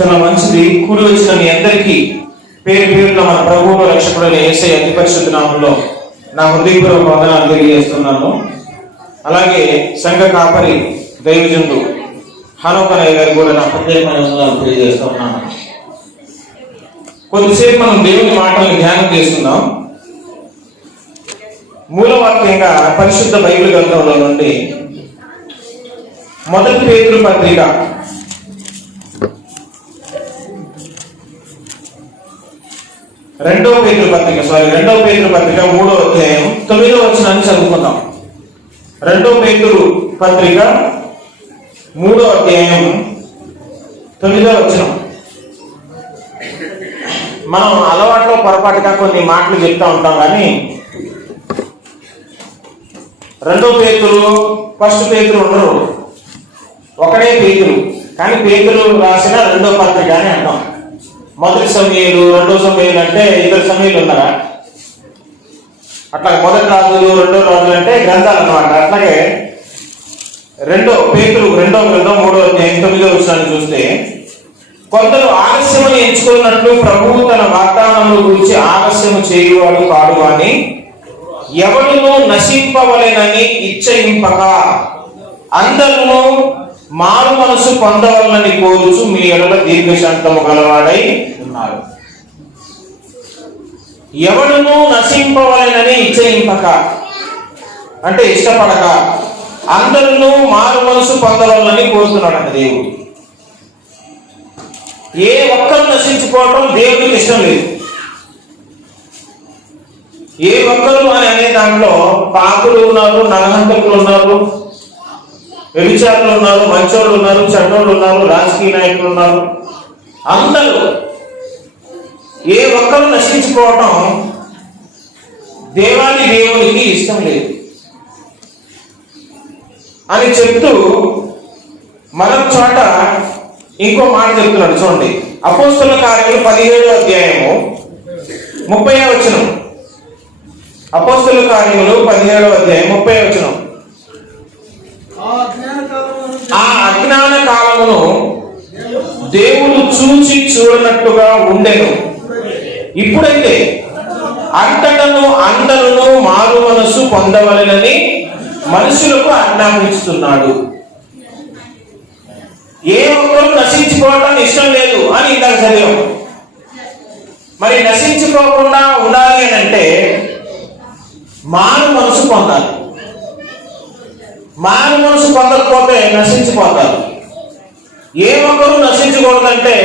చాలా మంచిది. కూడి వచ్చిన మీ అందరికీ పేరు పేరున మన ప్రభువును రక్షకుడైన యేసయ్య అతి పరిశుద్ధ నామములో నా హృదయపూర్వక వందనాలు తెలియజేస్తున్నాను. అలాగే సంఘ కాపరి దైవజనుడు హనోకనయ్య గారు కూడా నా ప్రత్యేకమైన వందనాలు తెలియజేస్తున్నాను. కొద్దిసేపు మనం దేవుని మాటలను ధ్యానం చేస్తున్నాం. మూలవాక్యంగా పరిశుద్ధ బైబిల్ గ్రంథంలో నుండి మొదటి పేతురు పత్రిక రెండవ పేతురు పత్రిక 3వ అధ్యాయం 9వ వచనాన్ని చదువుకుందాం. 2వ పేతురు పత్రిక 3వ అధ్యాయం 9వ వచనం. మనం అలవాట్లో పొరపాటుగా కొన్ని మాటలు చెప్తా ఉంటాం, కానీ 2వ పేతురు ఫస్ట్ పేతురు ఉండరు, ఒకడే పేతురు. కానీ పేతురు రాసిన 2వ పత్రిక అని అంటాం. మొదటి సమయాలు 2వ సమయాలు అంటే 2 సమయాలు ఉన్నారా? అట్లా మొదటి రాజులు 2వ రాజులు అంటే గ్రంథాలు అన్నమాట. అట్లాగే 2వ పేతురు 2వ గ్రంథం 3వ అధ్యాయం 9వ వచనాన్ని చూస్తే, కొందరు ఆలస్యమని ఎంచుకున్నట్లు ప్రభువు తన వాగ్దానముల గురించి ఆలస్యము చేయువాడు కాడు అని ఎవడును నశింపవలెనని ఇచ్చయింపక అందరూ మారు మనసు పొందవలనని కోరుచు మీ ఎడల దీర్ఘశాంతము గలవాడై ఉన్నారు. ఎవడును నశింపవలెనని ఇచ్చయింపక అంటే ఇష్టపడక, అందరూ మారు మనసు పొందవలనని కోరుతున్నాడంట దేవుడు. ఏ ఒక్కరు నశించుకోవటం దేవుడికి ఇష్టం లేదు. ఏ ఒక్కరు అని అనే దాంట్లో పాపులు ఉన్నారు, నరహంతకులు ఉన్నారు, వ్యభిచారులు ఉన్నారు, మంచోళ్ళు ఉన్నారు, చెడ్డోళ్ళు ఉన్నారు, రాజకీయ నాయకులు ఉన్నారు. అందరూ ఏ ఒక్కరు నశించుకోవటం దేవునికి ఇష్టం లేదు అని చెప్తూ మరొక చోట ఇంకో మాట చెప్తున్నాడు. చూడండి, అపోస్తలుల కార్యములు 17వ అధ్యాయము 30వ వచనం. అపోస్తలుల కార్యములు 17వ అధ్యాయం 30వ వచనం. ఆ అజ్ఞాన కాలమును దేవుడు చూచి చూడనట్టుగా ఉండెను. ఇప్పుడైతే అంతటను అందరూ మారు మనసు పొందవలెనని మనుషులకు ఆజ్ఞాపిస్తున్నాడు. ఏ ఒక్కరు నశించుకోవటం ఇష్టం లేదు అని ఇందాక చదివాం. మరి నశించుకోకుండా ఉండాలి అని అంటే మారు మనసు పొందాలి. మారు మనసు పొందకపోతే నశించిపోతారు. ఏ ఒక్కరు నశించకూడదంటే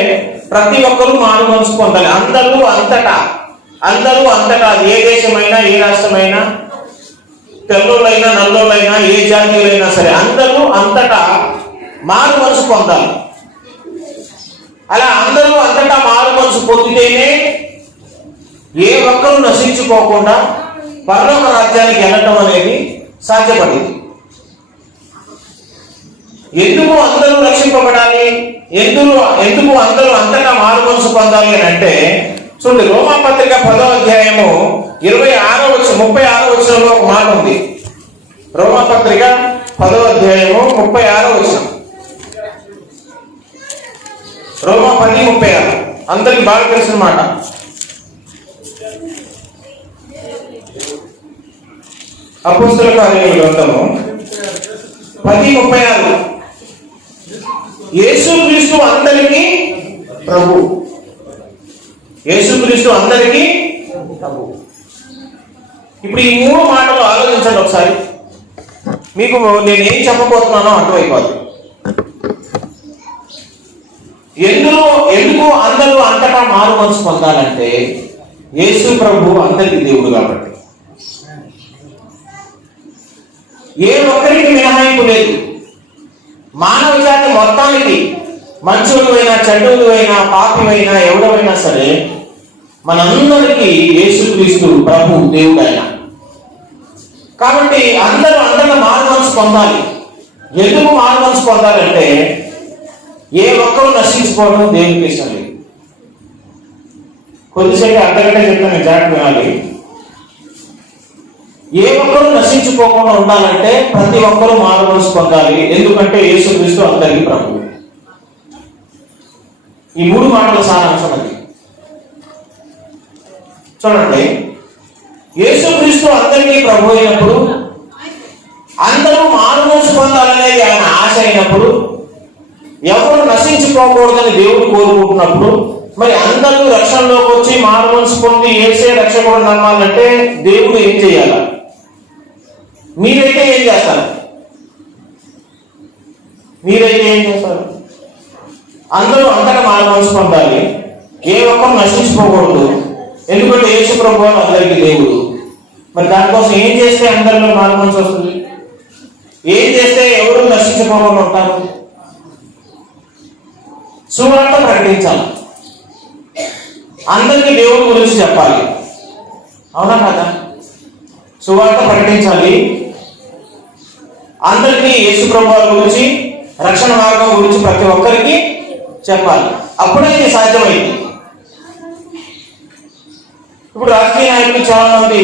ప్రతి ఒక్కరూ మారు మనసు పొందాలి. అందరూ అంతటా అది ఏ దేశమైనా, ఏ రాష్ట్రమైనా, తెల్లోళ్ళైనా, నల్లోళ్ళైనా, ఏ జాతీయులైనా సరే అందరూ అంతటా మారు మనసు పొందాలి. అలా అందరూ అంతటా మారు మనసు పొందితేనే ఏ ఒక్కరూ నశించుకోకుండా పరలోక రాజ్యానికి వెళ్ళటం అనేది సాధ్యపడింది. ఎందుకు అందరూ రక్షింపబడాలి, ఎందుకు అందరూ అంతటా మారు మనసు పొందాలి అని అంటే, చూడండి, రోమా పత్రిక 10వ అధ్యాయము 36వ వచనంలో ఒక మాట ఉంది. రోమా పత్రిక 10వ అధ్యాయము 36వ వచనం. రోమా 10:36 అందరికి బాగా తెలిసిన మాట. అపోస్తలుల కార్యముల గ్రంథము 10:36. యేసుక్రీస్తు అందరికీ ప్రభు. యేసుక్రీస్తు అందరికీ ప్రభు. ఇప్పుడు ఈ 3 మాటలు ఆలోచించండి ఒకసారి. మీకు నేనేం చెప్పబోతున్నానో అర్థమైపోదు. ఎందుకు అందరూ అంతటా మారు మనసు పొందాలంటే యేసు ప్రభు అందరికీ దేవుడు కాబట్టి. ఏ ఒక్కరికి మినహాయింపు లేదు. మానవ జాతి మొత్తానికి, మంచోళ్ళైనా, చెడ్డోళ్ళైనా, పాపివైనా, ఎవడమైనా సరే మనందరికీ యేసుక్రీస్తు ప్రభు దేవుడు ఆయన. కాబట్టి అందరూ అంతటా మారు మనసు పొందాలి. ఎందుకు మారు మనసు పొందాలంటే ఏ ఒక్కరు నశించుకోవడం దేవునికి ఇష్టం లేదు. కొద్దిసేపు అర్ధగంట చెప్తాను, జాగ్రత్త వినాలి. ఏ ఒక్కరు నశించుకోకుండా ఉండాలంటే ప్రతి ఒక్కరూ మారు మనసు పొందాలి. ఎందుకంటే యేసుక్రీస్తు అందరికీ ప్రభు. ఈ 3 మాటల సారాంశం అది. చూడండి, యేసుక్రీస్తు అందరికీ ప్రభు అయినప్పుడు, అందరూ మారుమనసు పొందాలనేది ఆయన ఆశ అయినప్పుడు, ఎవరు నశించుకోకూడదని దేవుడు కోరుకుంటున్నప్పుడు, మరి అందరూ రక్షణలోకి వచ్చి మారుమనసు పొంది యేసే రక్షకుడు నమ్మాలంటే దేవుడు ఏం చేయాలి? మీరైతే ఏం చేస్తారు? అందరూ అంతగా మారుమనసు పొందాలి, ఏ ఒక్కరు నశించుకోకూడదు. ఎందుకంటే యేసు ప్రభువు అందరికీ దేవుడు. మరి దానికోసం ఏం చేస్తే అందరిలో మారుమనసు వస్తుంది? ఏం చేస్తే ఎవరు నశించుకోకుండా ఉంటారు? సువార్త ప్రకటించాలి, అందరికీ దేవుడి గురించి చెప్పాలి. అవునా కదా? సువార్త ప్రకటించాలి, అందరికీ యేసు ప్రభువు గురించి, రక్షణ మార్గం గురించి ప్రతి ఒక్కరికి చెప్పాలి. అప్పుడే ఇది సాధ్యమైంది. ఇప్పుడు రాజకీయ నాయకులు చాలా మంది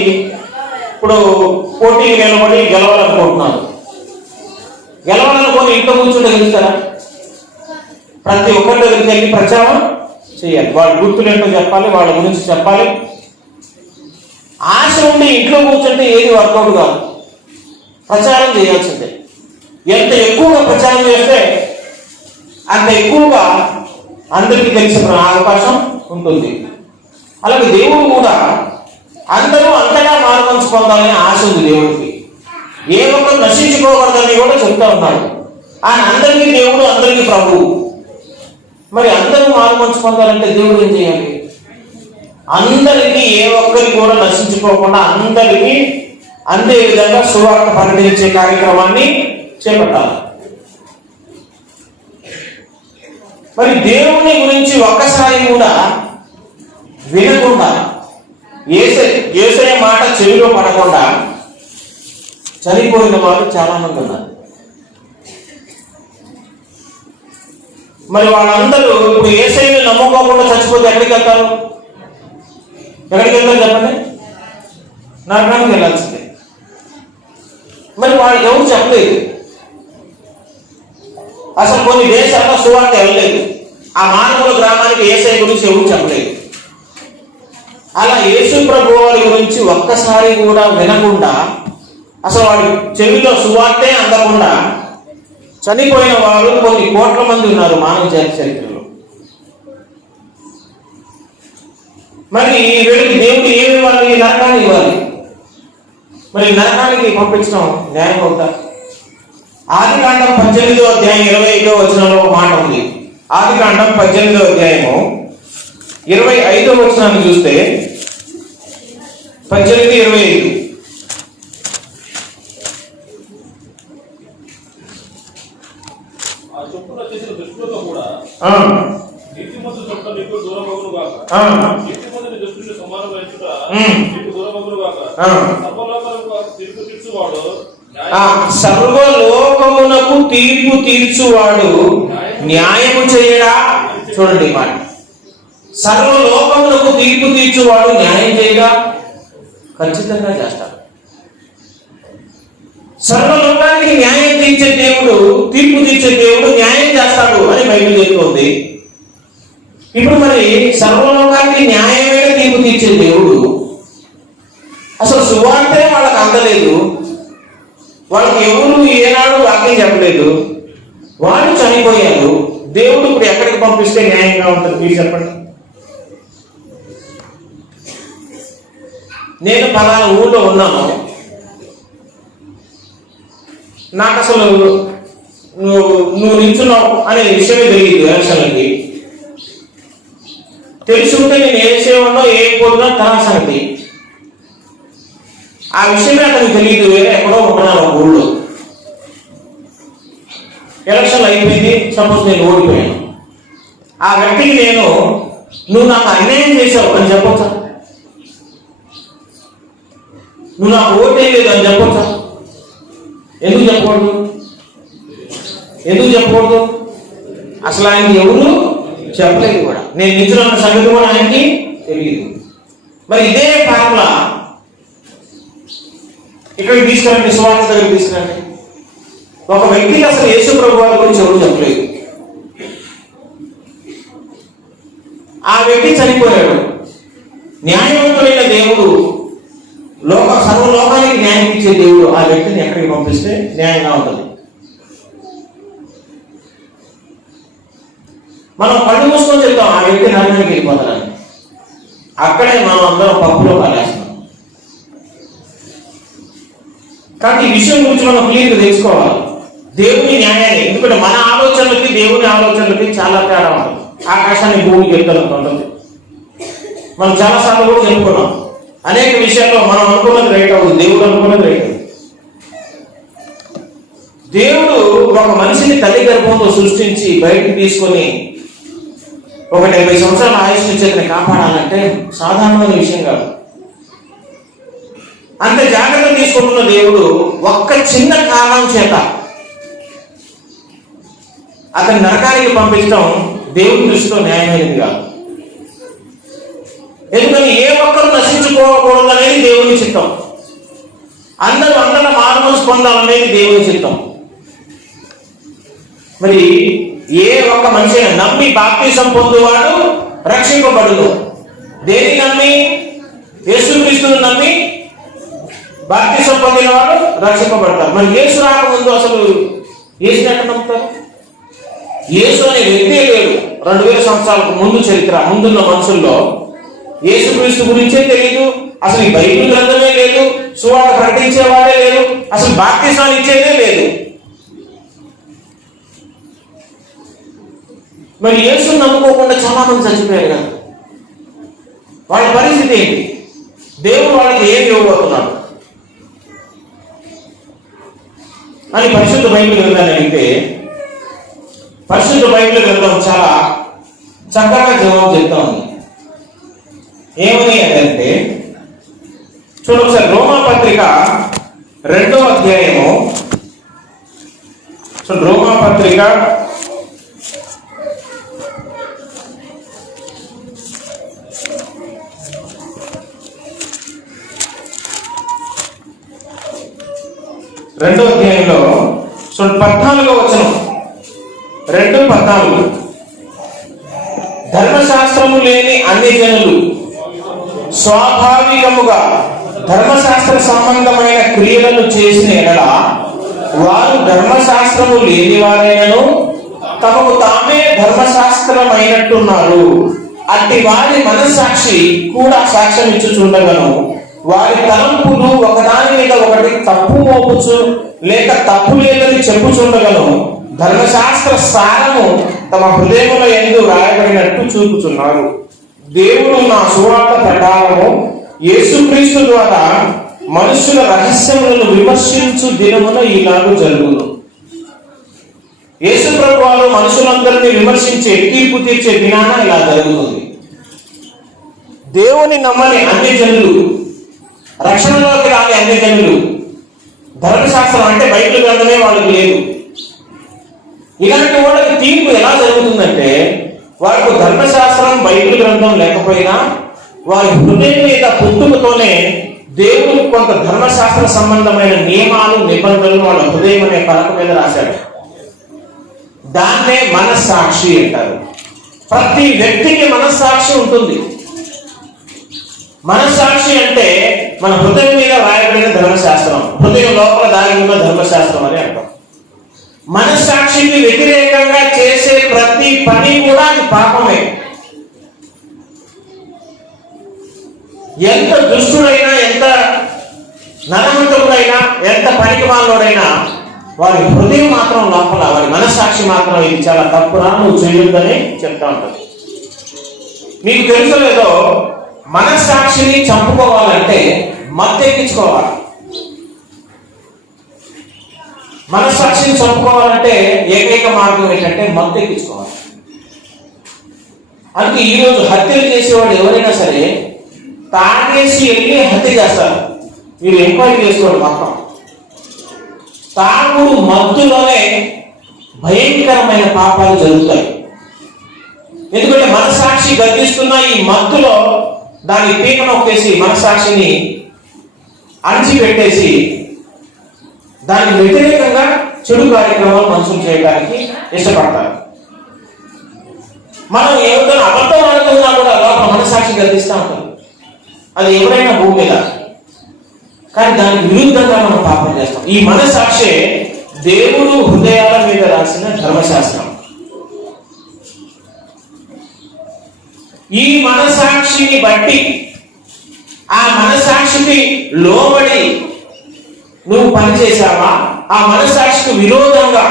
ఇప్పుడు పోటీకి నిలబడి గెలవాలనుకుంటున్నారు. గెలవాలనుకొని ఇంట్లో కూర్చుంటే గెలుస్తారా? ప్రతి ఒక్కరి దగ్గరికి వెళ్ళి ప్రచారం చేయాలి, వాళ్ళ గుర్తులు ఏంటో చెప్పాలి, వాళ్ళ గురించి చెప్పాలి. ఆశ ఉండి ఇంట్లో కూర్చుంటే ఏది వర్కౌట్ కాదు, ప్రచారం చేయాల్సిందే. ఎంత ఎక్కువగా ప్రచారం చేస్తే అంత ఎక్కువగా అందరికీ తెలిసిన అవకాశం ఉంటుంది. అలాగే దేవుడు కూడా అందరూ అంతగా మారుమనసు పొందాలని ఆశ ఉంది దేవుడికి. ఏ ఒక్కరు నశించుకోకూడదని కూడా చెప్తా ఉన్నాడు. ఆయన అందరికీ దేవుడు, అందరికీ ప్రభువు. మరి అందరూ మారుమనసు పొందాలంటే దేవుడు ఏం చేయాలి? అందరికీ, ఏ ఒక్కరికి కూడా నశించుకోకుండా అందరికీ అందే విధంగా సువార్త ప్రకటించే కార్యక్రమాన్ని చేపట్టాలి. మరి దేవుని గురించి ఒక్కసారి కూడా వినకుండా, యేసయ్య మాట చెవిలో పడకుండా చనిపోయిన వారు చాలా మంది ఉన్నారు. మరి వాళ్ళందరూ ఇప్పుడు యేసయ్యని నమ్ముకోకుండా చచ్చిపోతే ఎక్కడికి వెళ్తారు? చెప్పండి, నరకానికి వెళ్ళాల్సిందే. మరి వాళ్ళు ఎవరు చెప్పలేదు. అసలు కొన్ని దేశాల్లో సువార్త వెళ్ళలేదు. ఆ మానవుల గ్రామానికి యేసయ్య గురించి ఎవరు చెప్పలేదు. అలా యేసు ప్రభు వారి గురించి ఒక్కసారి కూడా వినకుండా, అసలు వాడి చెవిలో సువార్తే అందకుండా చనిపోయిన వారు కొన్ని కోట్ల మంది ఉన్నారు మానవ జాతి చరిత్రలో. మరి వీళ్ళకి దేవుడు ఏమి ఇవ్వాలి? నరకాన్ని ఇవ్వాలి. మరి నరకానికి పంపించడం న్యాయం అవుతా? ఆదికాండం 18వ అధ్యాయం 25వ వచనంలో ఒక మాట ఉంది. ఆదికాండం 18వ అధ్యాయము 25వ వచనాన్ని చూస్తే 18:25 సర్వలోకమునకు తీర్పు తీర్చువాడు న్యాయము చేయడా? చూడండి మాట, సర్వలోకమునకు తీర్పు తీర్చువాడు న్యాయం చేయగా? ఖచ్చితంగా చేస్తాడు. సర్వలోకానికి న్యాయం తీర్చే దేవుడు, తీర్పు తీర్చే దేవుడు న్యాయం చేస్తాడు అని బైబిల్ చెప్తుంది. ఇప్పుడు మరి సర్వలోకానికి న్యాయమైన తీర్పు తీర్చే దేవుడు అసలు సువార్తే వాళ్ళకి అందలేదు, వాళ్ళకి ఎవరు ఏనాడు వాక్యం చెప్పలేదు, వాళ్ళు చనిపోయారు. దేవుడు ఇప్పుడు ఎక్కడికి పంపిస్తే న్యాయంగా ఉంటుంది? మీరు చెప్పండి. నేను పలానా ఊళ్ళో ఉన్నాను, నాకు అసలు నువ్వు నిల్చున్నావు అనే విషయమే తెలియదు. ఎలక్షన్లకి తెలిసి ఉంటే నేను ఏ సేవలో ఏ పోతున్నా తన సంగతి. ఆ విషయమే అతనికి తెలియదు. వేరే ఎక్కడో ఉంటున్నాను ఒక ఊళ్ళో. ఎలక్షన్ అయిపోయింది, సపోజ్ నేను ఓడిపోయాను. ఆ వ్యక్తికి నేను నువ్వు నాకు అన్యాయం చేశావు అని చెప్పొచ్చా? నువ్వు నాకు ఓటేయలేదు అని చెప్పొచ్చా? ఎందుకు చెప్పకూడదు? అసలు ఆయనకి ఎవరు చెప్పలేదు కూడా. నేను నిజున్న సంగతి కూడా ఆయనకి తెలియదు. మరి ఇదే ఫార్ములా ఇక్కడికి తీసుకురండి, సువార్త దగ్గరికి తీసుకురండి. ఒక వ్యక్తికి అసలు యేసు ప్రభు వారి గురించి ఎవరు చెప్పలేదు. ఆ వ్యక్తి చనిపోయాడు. న్యాయవంతుడైన దేవుడు, సర్వలోకానికి న్యాయం ఇచ్చే దేవుడు ఆ వ్యక్తిని ఎక్కడికి పంపిస్తే న్యాయంగా ఉంటుంది? మనం కళ్ళు మూసుకొని చెప్తాం ఆ వ్యక్తి నరకానికి వెళ్ళిపోతాడని. అక్కడే మనం అందరం పప్పులో కాలేస్తాం. కాబట్టి ఈ విషయం గురించి మనం క్లియర్గా తెలుసుకోవాలి. దేవుని న్యాయాన్ని, ఎందుకంటే మన ఆలోచనలకి దేవుని ఆలోచనలకి చాలా తేడా ఉంటుంది. ఆకాశాన్ని భూమికి ఎత్తులంత ఉంటుంది. మనం చాలాసార్లు కూడా చెప్పుకున్నాం. అనేక విషయాల్లో మనం అనుకున్నది రైట్ అవుతుంది, దేవుడు అనుకున్నది రైట్ అవుతుంది. దేవుడు ఒక మనిషిని తల్లి గర్భంతో సృష్టించి బయటకు తీసుకొని ఒక 70 సంవత్సరాల ఆయుష్ని చేతిని కాపాడాలంటే సాధారణమైన విషయం కాదు. అంత జాగ్రత్త తీసుకుంటున్న దేవుడు ఒక్క చిన్న కారణం చేత అతని నరకానికి పంపించడం దేవుడి దృష్టిలో న్యాయమైనది కాదు. ఎందుకని ఏ ఒక్కరు నశించుకోకూడదు అనేది దేవుని చిత్తం. అందరూ మారుమనసు పొందాలనేది దేవుని చిత్తం. మరి ఏ ఒక్క మనిషి నమ్మి బాప్తిసం పొందువాడు రక్షింపబడును. దేని నమ్మి? యేసుక్రీస్తును నమ్మి బాప్తిసం పొందిన వాడు రక్షింపబడతారు. మరి యేసు రాకముందు అసలు యేసుని ఎట్లా నమ్ముతారు? యేసు అనే వ్యక్తే లేడు. 2000 సంవత్సరాలకు ముందు చరిత్ర, ముందున్న మనుషుల్లో యేసుక్రీస్తు గురించే తెలియదు. అసలు ఈ బైబిల్ గ్రంథమే లేదు, సువార్త ప్రకటించేవాడే లేదు, అసలు బాప్తిసాన్ని ఇచ్చేదే లేదు. మరి యేసుని నమ్ముకోకుండా చాలా మంది చచ్చిపోయారు కదా. వాళ్ళ పరిస్థితి ఏంటి? దేవుడు వాళ్ళకి ఏమి ఇవ్వబోతున్నాడు అని పరిశుద్ధ బైబిల్ గ్రంథాన్ని అడిగితే పరిశుద్ధ బైబిల్ గ్రంథం చాలా చక్కగా జవాబు చెప్తా ఉంది. ఏమని అంటే చూడండి ఒకసారి, రోమా పత్రిక 2వ అధ్యాయము. రోమా పత్రిక 2వ అధ్యాయంలో 14వ వచనం, 2:14, ధర్మశాస్త్రము లేని అన్ని జనులు స్వాభావికముగా ధర్మశాస్త్ర సంబంధమైన క్రియలను చేసిన ఎడల వారు ధర్మశాస్త్రము లేని వారైనను తమకు తామే ధర్మశాస్త్రమైనట్టున్నారు. అట్టి వారి మనస్సాక్షి కూడా సాక్ష్యం ఇచ్చుచుండగను. వారి తలంపులు ఒకదాని మీద ఒకటి తప్పు మోపుచు లేక తప్పు లేదని చెప్పుచుండగను. ధర్మశాస్త్ర సారము తమ హృదయముల యందు రాయబడినట్టు చూపుచున్నారు. దేవుడు నా సువార్త ప్రకారము యేసుక్రీస్తు ద్వారా మనుషుల రహస్యములను విమర్శించు దినమున ఈనాడు జరుగును. యేసు ప్రభువు వారు మనుషులందరినీ విమర్శించే, తీర్పు తీర్చే దినాన ఇలా జరుగుతుంది. దేవుని నమ్మని అన్ని జనులు, రక్షణలోకి రాని అన్ని జనులు, ధర్మశాస్త్రం అంటే బైబిల్ గ్రంథమే వాళ్ళకి లేదు. ఇలాంటి వాళ్ళకి తీర్పు ఎలా జరుగుతుందంటే, వారికి ధర్మశాస్త్రం బైబిల్ గ్రంథం లేకపోయినా వారి హృదయం మీద పుట్టుకతోనే దేవుడు కొంత ధర్మశాస్త్ర సంబంధమైన నియమాలు, నిబంధనలు వాళ్ళ హృదయం అనే పలక మీద రాశాడు. దాన్నే మనస్సాక్షి అంటారు. ప్రతి వ్యక్తికి మనస్సాక్షి ఉంటుంది. మనస్సాక్షి అంటే మన హృదయం మీద రాయబడిన ధర్మశాస్త్రం, హృదయం లోపల దాగి ఉన్న ధర్మశాస్త్రం అని అంటాం. మనస్సాక్షికి వ్యతిరేకంగా చేసే ప్రతి పని కూడా అది పాపమే. ఎంత దుష్టుడైనా, ఎంత నరహంతకుడైనా, ఎంత పనికిమాలోడైనా వారి హృదయం మాత్రం లోపల, వారి మనస్సాక్షి మాత్రం ఇది చాలా తప్పురా, నువ్వు చేయొద్దని చెప్తా ఉంటుంది. మీకు తెలుసో లేదో, మనస్సాక్షిని చంపుకోవాలంటే మత్తెక్కించుకోవాలి. మనస్సాక్షిని చంపుకోవాలంటే ఏకైక మార్గం ఏంటంటే మత్తెక్కించుకోవాలి. అందుకే ఈరోజు హత్యలు చేసేవాడు ఎవరైనా సరే తాగేసి వెళ్ళి హత్య చేస్తారు. మీరు ఎంక్వైరీ చేసుకోండి. మొత్తం తాగుడు మత్తులోనే భయంకరమైన పాపాలు జరుగుతాయి. ఎందుకంటే మనస్సాక్షి గర్జిస్తున్న ఈ మత్తులో దాన్ని పీక నొక్కేసి మనస్సాక్షిని అణిచిపెట్టేసి దానికి వ్యతిరేకంగా చెడు కార్యక్రమాలు మనుషులు చేయడానికి ఇష్టపడతారు. మనం ఏదో ఏదైనా అబద్ధం ఆడుతున్నా కూడా లోపల మనసాక్షి గర్దిస్తూ ఉంటుంది. అది ఎవరైనా భూమి మీద. కానీ దానికి విరుద్ధంగా మనం పాపం చేస్తాం. ఈ మనసాక్షి దేవుడు హృదయాల మీద రాసిన ధర్మశాస్త్రం. ఈ మనసాక్షిని బట్టి, ఆ మనసాక్షికి లోబడి నువ్వు పనిచేసావా, ఆ మనసాక్షికి విరోధంగా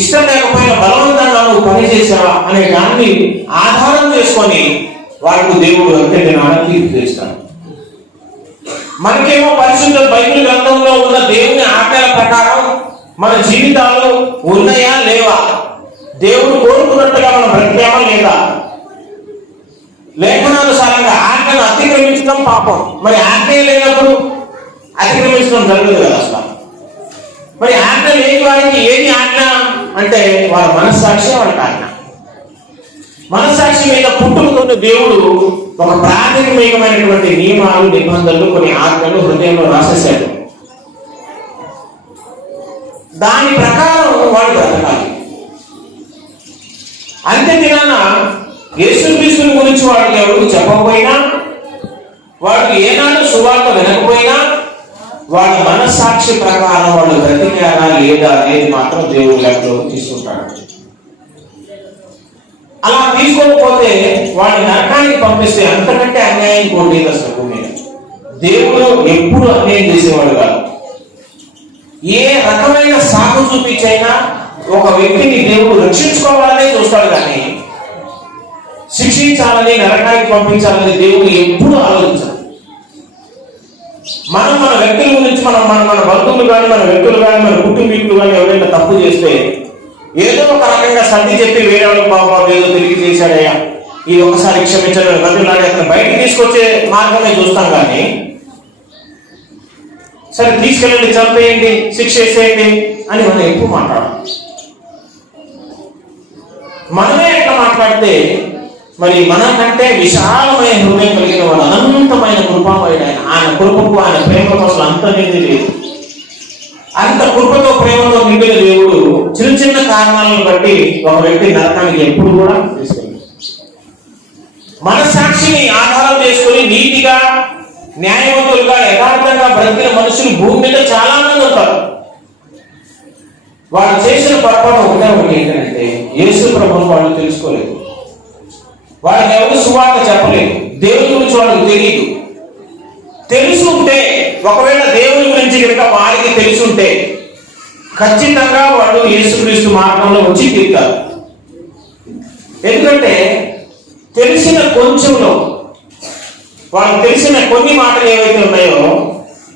ఇష్టం లేకపోయినా బలవంతంగా నువ్వు పనిచేసావా అనే దాన్ని ఆధారం చేసుకొని వారికి దేవుడు అంత్యదినాన తీర్పు చేస్తాడు. మనకేమో పరిశుద్ధ బైబిల్ గ్రంథంలో ఉన్న దేవుని ఆజ్ఞల ప్రకారం మన జీవితాలు ఉన్నాయా లేవా, దేవుడు కోరుకున్నట్టుగా మనం బ్రతికామా లేదా, లేఖనానుసారంగా ఆజ్ఞను అతిక్రమించడం పాపం. మరి ఆజ్ఞ లేనప్పుడు అతిక్రమించడం జరగదు కదా అసలు. మరి ఆజ్ఞ లేని వారికి ఏది ఆజ్ఞ అంటే వాళ్ళ మనస్సాక్షి వాళ్ళకి ఆజ్ఞ. మనస్సాక్షి మీద పుట్టుకుతున్న దేవుడు ఒక ప్రాథమికమైనటువంటి నియమాలు, నిబంధనలు, కొన్ని ఆజ్ఞలు హృదయంలో రాసేశాడు. దాని ప్రకారం వాడు బ్రతకాలి. అంత్యదినాన యేసుక్రీస్తుని గురించి వాడికి ఎవరు చెప్పకపోయినా, వాడు ఏనాడు సువార్త వినకపోయినా, వాళ్ళ మనస్సాక్షి ప్రకారం వాళ్ళు బ్రతికారా లేదా అనేది మాత్రం దేవుడు లెక్కలో తీసుకుంటాడు. అలా తీసుకోకపోతే వాడిని నరకానికి పంపిస్తే అంతకంటే అన్యాయం కోటేది అసలు భూమి మీద. దేవుడు ఎప్పుడు అన్యాయం చేసేవాడు కాదు. ఏ రకమైన సాకు చూపించైనా ఒక వ్యక్తిని దేవుడు రక్షించుకోవాలనే చూస్తాడు, కానీ శిక్షించాలని, నరకానికి పంపించాలని దేవుడు ఎప్పుడు ఆలోచించాడు. మనం మన వ్యక్తుల గురించి మన బంధువులు కానీ, మన వ్యక్తులు కానీ, మన కుటుంబీకులు కానీ ఎవరైనా తప్పు చేస్తే ఏదో ఒక రకంగా సర్ది చెప్పి వేరే వాళ్ళకి బాబా ఏదో తిరిగి చేశాడయ్యా, ఈ ఒకసారి క్షమించడం బదులాడి అతను బయటకు తీసుకొచ్చే మార్గమే చూస్తాం. కానీ సరే తీసుకెళ్ళండి, చంపేయండి, శిక్ష వేసేయండి అని మనం ఎక్కువ మాట్లాడాలి. మనమే ఎట్లా మాట్లాడితే మరి మనకంటే విశాలమైన హృదయం కలిగిన వాడు, అనంతమైన కృపామయుడు ఆయన. ఆయన కృపకు, ఆయన ప్రేమకు అసలు అంత నింది లేదు. అంత కృపతో, ప్రేమతో నిండిన దేవుడు చిన్న చిన్న కారణాలను బట్టి ఒక వ్యక్తి నరకానికి ఎప్పుడు కూడా తీసుకెళ్ళి, మనస్సాక్షిని ఆధారం చేసుకుని నీతిగా, న్యాయవంతులుగా, యథార్థంగా బ్రతికిన మనుషులు భూమి మీద చాలా మంది ఉంటారు. వాళ్ళు చేసిన పొరపాటు ఒకటి ఏంటంటే యేసు ప్రభువును వాళ్ళు తెలుసుకోలేదు. వాళ్ళకి ఎవరు సువార్త చెప్పలేదు. దేవుని గురించి వాళ్ళకి తెలియదు. తెలుసుంటే, ఒకవేళ దేవుని గురించి కనుక వారికి తెలుసుంటే ఖచ్చితంగా వాళ్ళు యేసుక్రీస్తు మార్గంలో వచ్చి తీరుతారు. ఎందుకంటే తెలిసిన కొంచెంలో, వాళ్ళకి తెలిసిన కొన్ని మాటలు ఏవైతే ఉన్నాయో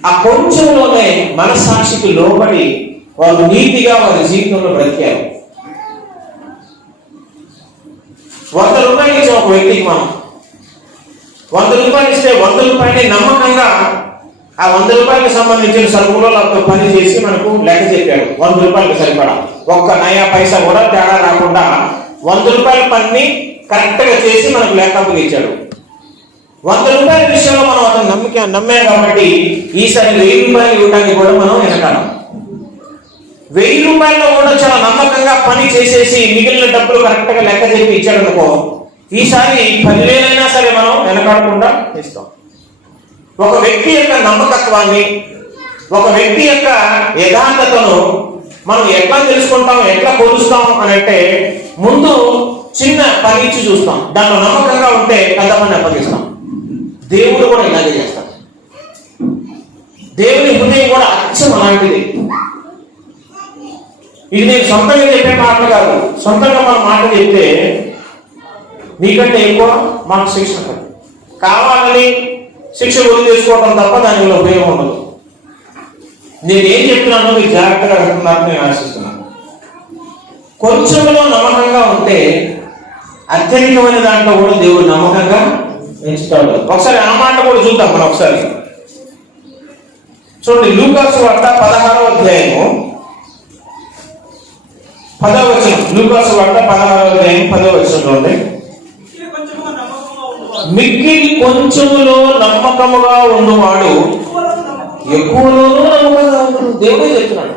ఆ కొంచెంలోనే మనస్సాక్షికి లోబడి వాళ్ళు నీతిగా వారి జీవితంలో బ్రతికారు. 100 రూపాయలు ఇచ్చే ఒక వ్యక్తికి మనం 100 రూపాయలు ఇస్తే 100 రూపాయలని నమ్మకంగా ఆ 100 రూపాయలకు సంబంధించిన సరుకులో పని చేసి మనకు లెక్క చెప్పాడు. 100 రూపాయలకు సరిపడా ఒక్క నయా పైసా కూడా తేడా రాకుండా 100 రూపాయల పనిని కరెక్ట్ గా చేసి మనకు లెక్కకు ఇచ్చాడు. 100 రూపాయల విషయంలో మనం అతను నమ్మాం కాబట్టి ఈసారి 1000 రూపాయలు ఇవ్వడానికి కూడా మనం వెనకాలం. 1000 రూపాయల్లో కూడా చాలా నమ్మకంగా పని చేసేసి మిగిలిన డబ్బులు కరెక్ట్ గా లెక్క చెప్పి ఇచ్చాడు అనుకో, ఈసారి 10,000 అయినా సరే మనం వెనకాడకుండా ఇస్తాం. ఒక వ్యక్తి యొక్క నమ్మకత్వాన్ని, ఒక వ్యక్తి యొక్క యథార్థతను మనం ఎట్లా తెలుసుకుంటాం, ఎట్లా కొలుస్తాం అని అంటే ముందు చిన్న పని ఇచ్చి చూస్తాం. దాంట్లో నమ్మకంగా ఉంటే పెద్ద పని అప్పగిస్తాం. దేవుడు కూడా ఇలాగే చేస్తాడు. దేవుని హృదయం కూడా అచ్చం అలాంటిది. ఇది నేను సొంతంగా చెప్పే మాటలు కాదు. సొంతంగా మన మాట చెప్తే నీకంటే ఎక్కువ మాకు శిక్ష కావాలని శిక్ష గురి చేసుకోవడం తప్ప దాని వల్ల ఉపయోగం ఉండదు. నేనేం చెప్తున్నానో మీరు జాగ్రత్తగా అంటున్నారని నేను ఆశిస్తున్నాను. కొంచెంలో నమ్మకంగా ఉంటే అత్యధికమైన దాంట్లో కూడా దేవుడు నమ్మకంగా పెంచుతాడు. ఒకసారి ఆ మాట కూడా చూద్దాం మనం. ఒకసారి చూడండి, లూకాసు వార్త 16వ అధ్యాయము 10వ వచనం. లూకాసు వార్త 16వ అధ్యాయం 10వ వచనం చూడండి. మిక్కిలి కొంచెములో నమ్మకముగా ఉన్నవాడు ఎక్కువలోనూ నమ్మకంగా ఉంటాడు. దేవుడే చెప్తున్నాడు.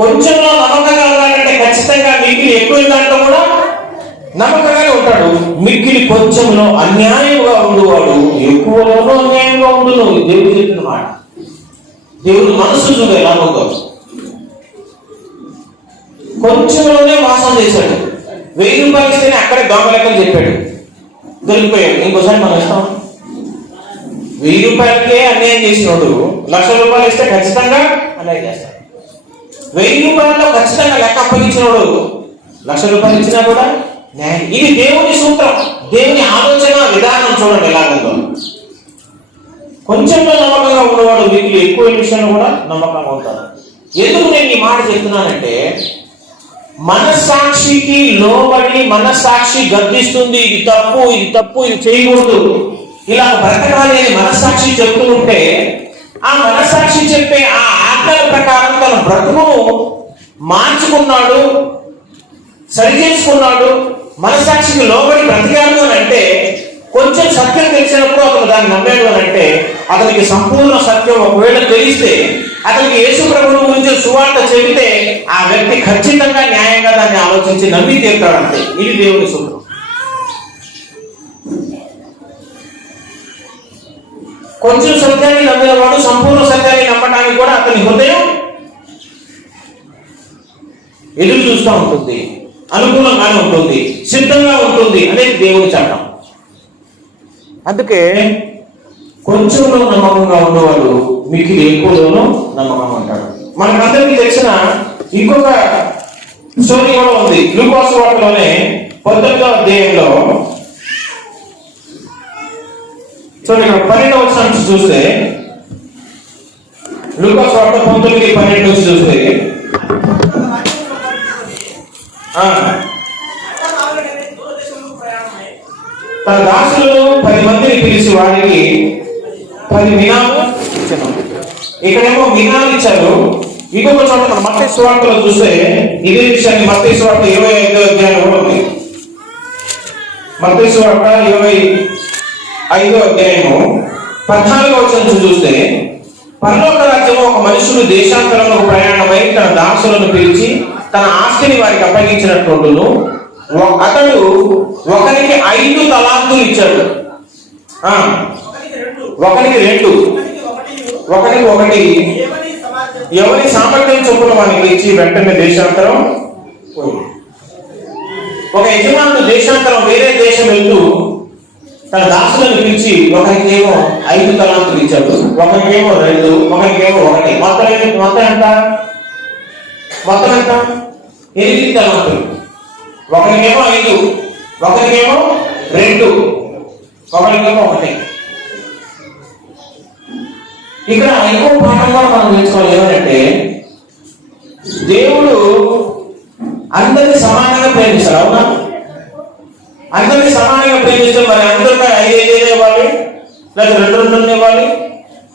కొంచెంలో నమ్మకంగా ఉండాలంటే ఖచ్చితంగా మిక్కిలి ఎక్కువ దాంట్లో కూడా నమ్మకంగానే ఉంటాడు. మిక్కిలి కొంచెంలో అన్యాయంగా ఉండువాడు ఎక్కువలోనూ అన్యాయంగా ఉండును. దేవుడు చెప్పిన మాట. దేవుడు మనసు చూడు ఎలా ఉందో. కొంచెంలోనే మోసం చేశాడు. 1000 రూపాయలు ఇస్తేనే అక్కడే దొంగ లెక్కలు చెప్పాడు, దొరికిపోయాడు. ఇంకోసారి మనం ఇస్తాం. 1000 రూపాయలకే అన్యాయం చేసినోడు 1,00,000 రూపాయలు ఇస్తే ఖచ్చితంగా అన్యాయం చేస్తాడు. 1000 రూపాయల్లో ఖచ్చితంగా లెక్క అప్పగించినోడు 1,00,000 రూపాయలు ఇచ్చినా కూడా న్యాయం. ఇది దేవుని సూత్రం, దేవుని ఆలోచన విధానం. చూడండి ఎలాగందో. కొంచెంలో నమ్మకంగా ఉన్నవాడు వీటికి ఎక్కువ విషయంలో కూడా నమ్మకంగా ఉంటాడు. ఎందుకు నేను ఈ మాట చెప్తున్నానంటే, మనస్సాక్షికి లోబడి మనస్సాక్షి గర్దిస్తుంది, ఇది తప్పు, ఇది తప్పు, ఇది చేయకూడదు, ఇలా బ్రతకాలి అని మనస్సాక్షి చెప్తూ ఉంటే, ఆ మనస్సాక్షి చెప్పే ఆ ఆజ్ఞల ప్రకారం తన బ్రతుకును మార్చుకున్నాడు, సరి చేసుకున్నాడు, మనస్సాక్షికి లోబడి బ్రతికాడు అని అంటే, కొంచెం సత్యం తెలిసినప్పుడు అతను దాన్ని నమ్మాడు అని అంటే, అతనికి సంపూర్ణ సత్యం ఒకవేళ తెలిస్తే, అతనికి యేసు ప్రభువు గురించి సువార్త చెబితే, ఆ వ్యక్తి ఖచ్చితంగా న్యాయంగా దాన్ని ఆలోచించి నమ్మి తీరుతాడంతే. ఇది దేవుని సూత్రం. కొంచెం సత్యాన్ని నమ్మిన వాడు సంపూర్ణ సత్యాన్ని నమ్మడానికి కూడా అతని హృదయం ఎదురు చూస్తూ ఉంటుంది, అనుకూలంగానే ఉంటుంది, సిద్ధంగా ఉంటుంది అనేది దేవుని చట్టం. అందుకే కొంచెంలో నమ్మకంగా ఉన్నవాడు మీకు ఎక్కువలోనూ నమ్మకంగా ఉంటాడు. మనకందరికీ తెలిసిన ఇంకొక స్టోరీ కూడా ఉంది. లూకా సువార్తలోనే 19వ అధ్యాయంలో చూడండి, ఇక్కడ 12వ వచనం నుంచి చూస్తే, లూకా సువార్త 19:12 నుంచి చూస్తే, తన దాసులను 10 మందిని పిలిచి వాడికి 10 మినాలు ఇచ్చాను. ఇక్కడేమో మినాలు ఇచ్చారు. ఇంకొక చోట మన మత్తయి సువార్తలో చూస్తే ఇదే విషయాన్ని మత్తయి సువార్త 25వ అధ్యాయంలో ఉంది. మత్తయి సువార్త 25వ అధ్యాయము 14వ వచనం చూస్తే, పరలోక రాజ్యము ఒక మనుషుడు దేశాంతరంలో ప్రయాణమై తన దాసులను పిలిచి తన ఆస్తిని వారికి అప్పగించినట్లును, అతడు ఒకరికి 5 తలాంతులు ఇచ్చాడు. ఒకరికి 2, ఒకరికి 1, ఎవరి సామర్థ్యం చొప్పున వానికి ఇచ్చి వెంటనే దేశాంతరం పోయింది. ఒక యజమానుడు దేశాంతరం వేరే దేశం వెళ్తూ తన దాసులను పిలిచి ఒకరికేమో 5 తలాంతులు ఇచ్చాడు, ఒకరికేమో 2, ఒకరికేమో 1. మొత్తం ఎంత? 8 తలాంతులు. ఒకరికేమో 5, ఒకరికేమో 2, ఒకరికేమో 1. ఇక్కడ ఇంకో పాఠం కూడా మనం నేర్చుకోవాలి. ఏమంటే, దేవుడు అందరినీ సమానంగా ప్రేమిస్తాడు. అవునా? అందరినీ సమానంగా ప్రేమిస్తే మరి అందరికీ 5 ఇవ్వాలి, లేదా 2 ఇవ్వాలి,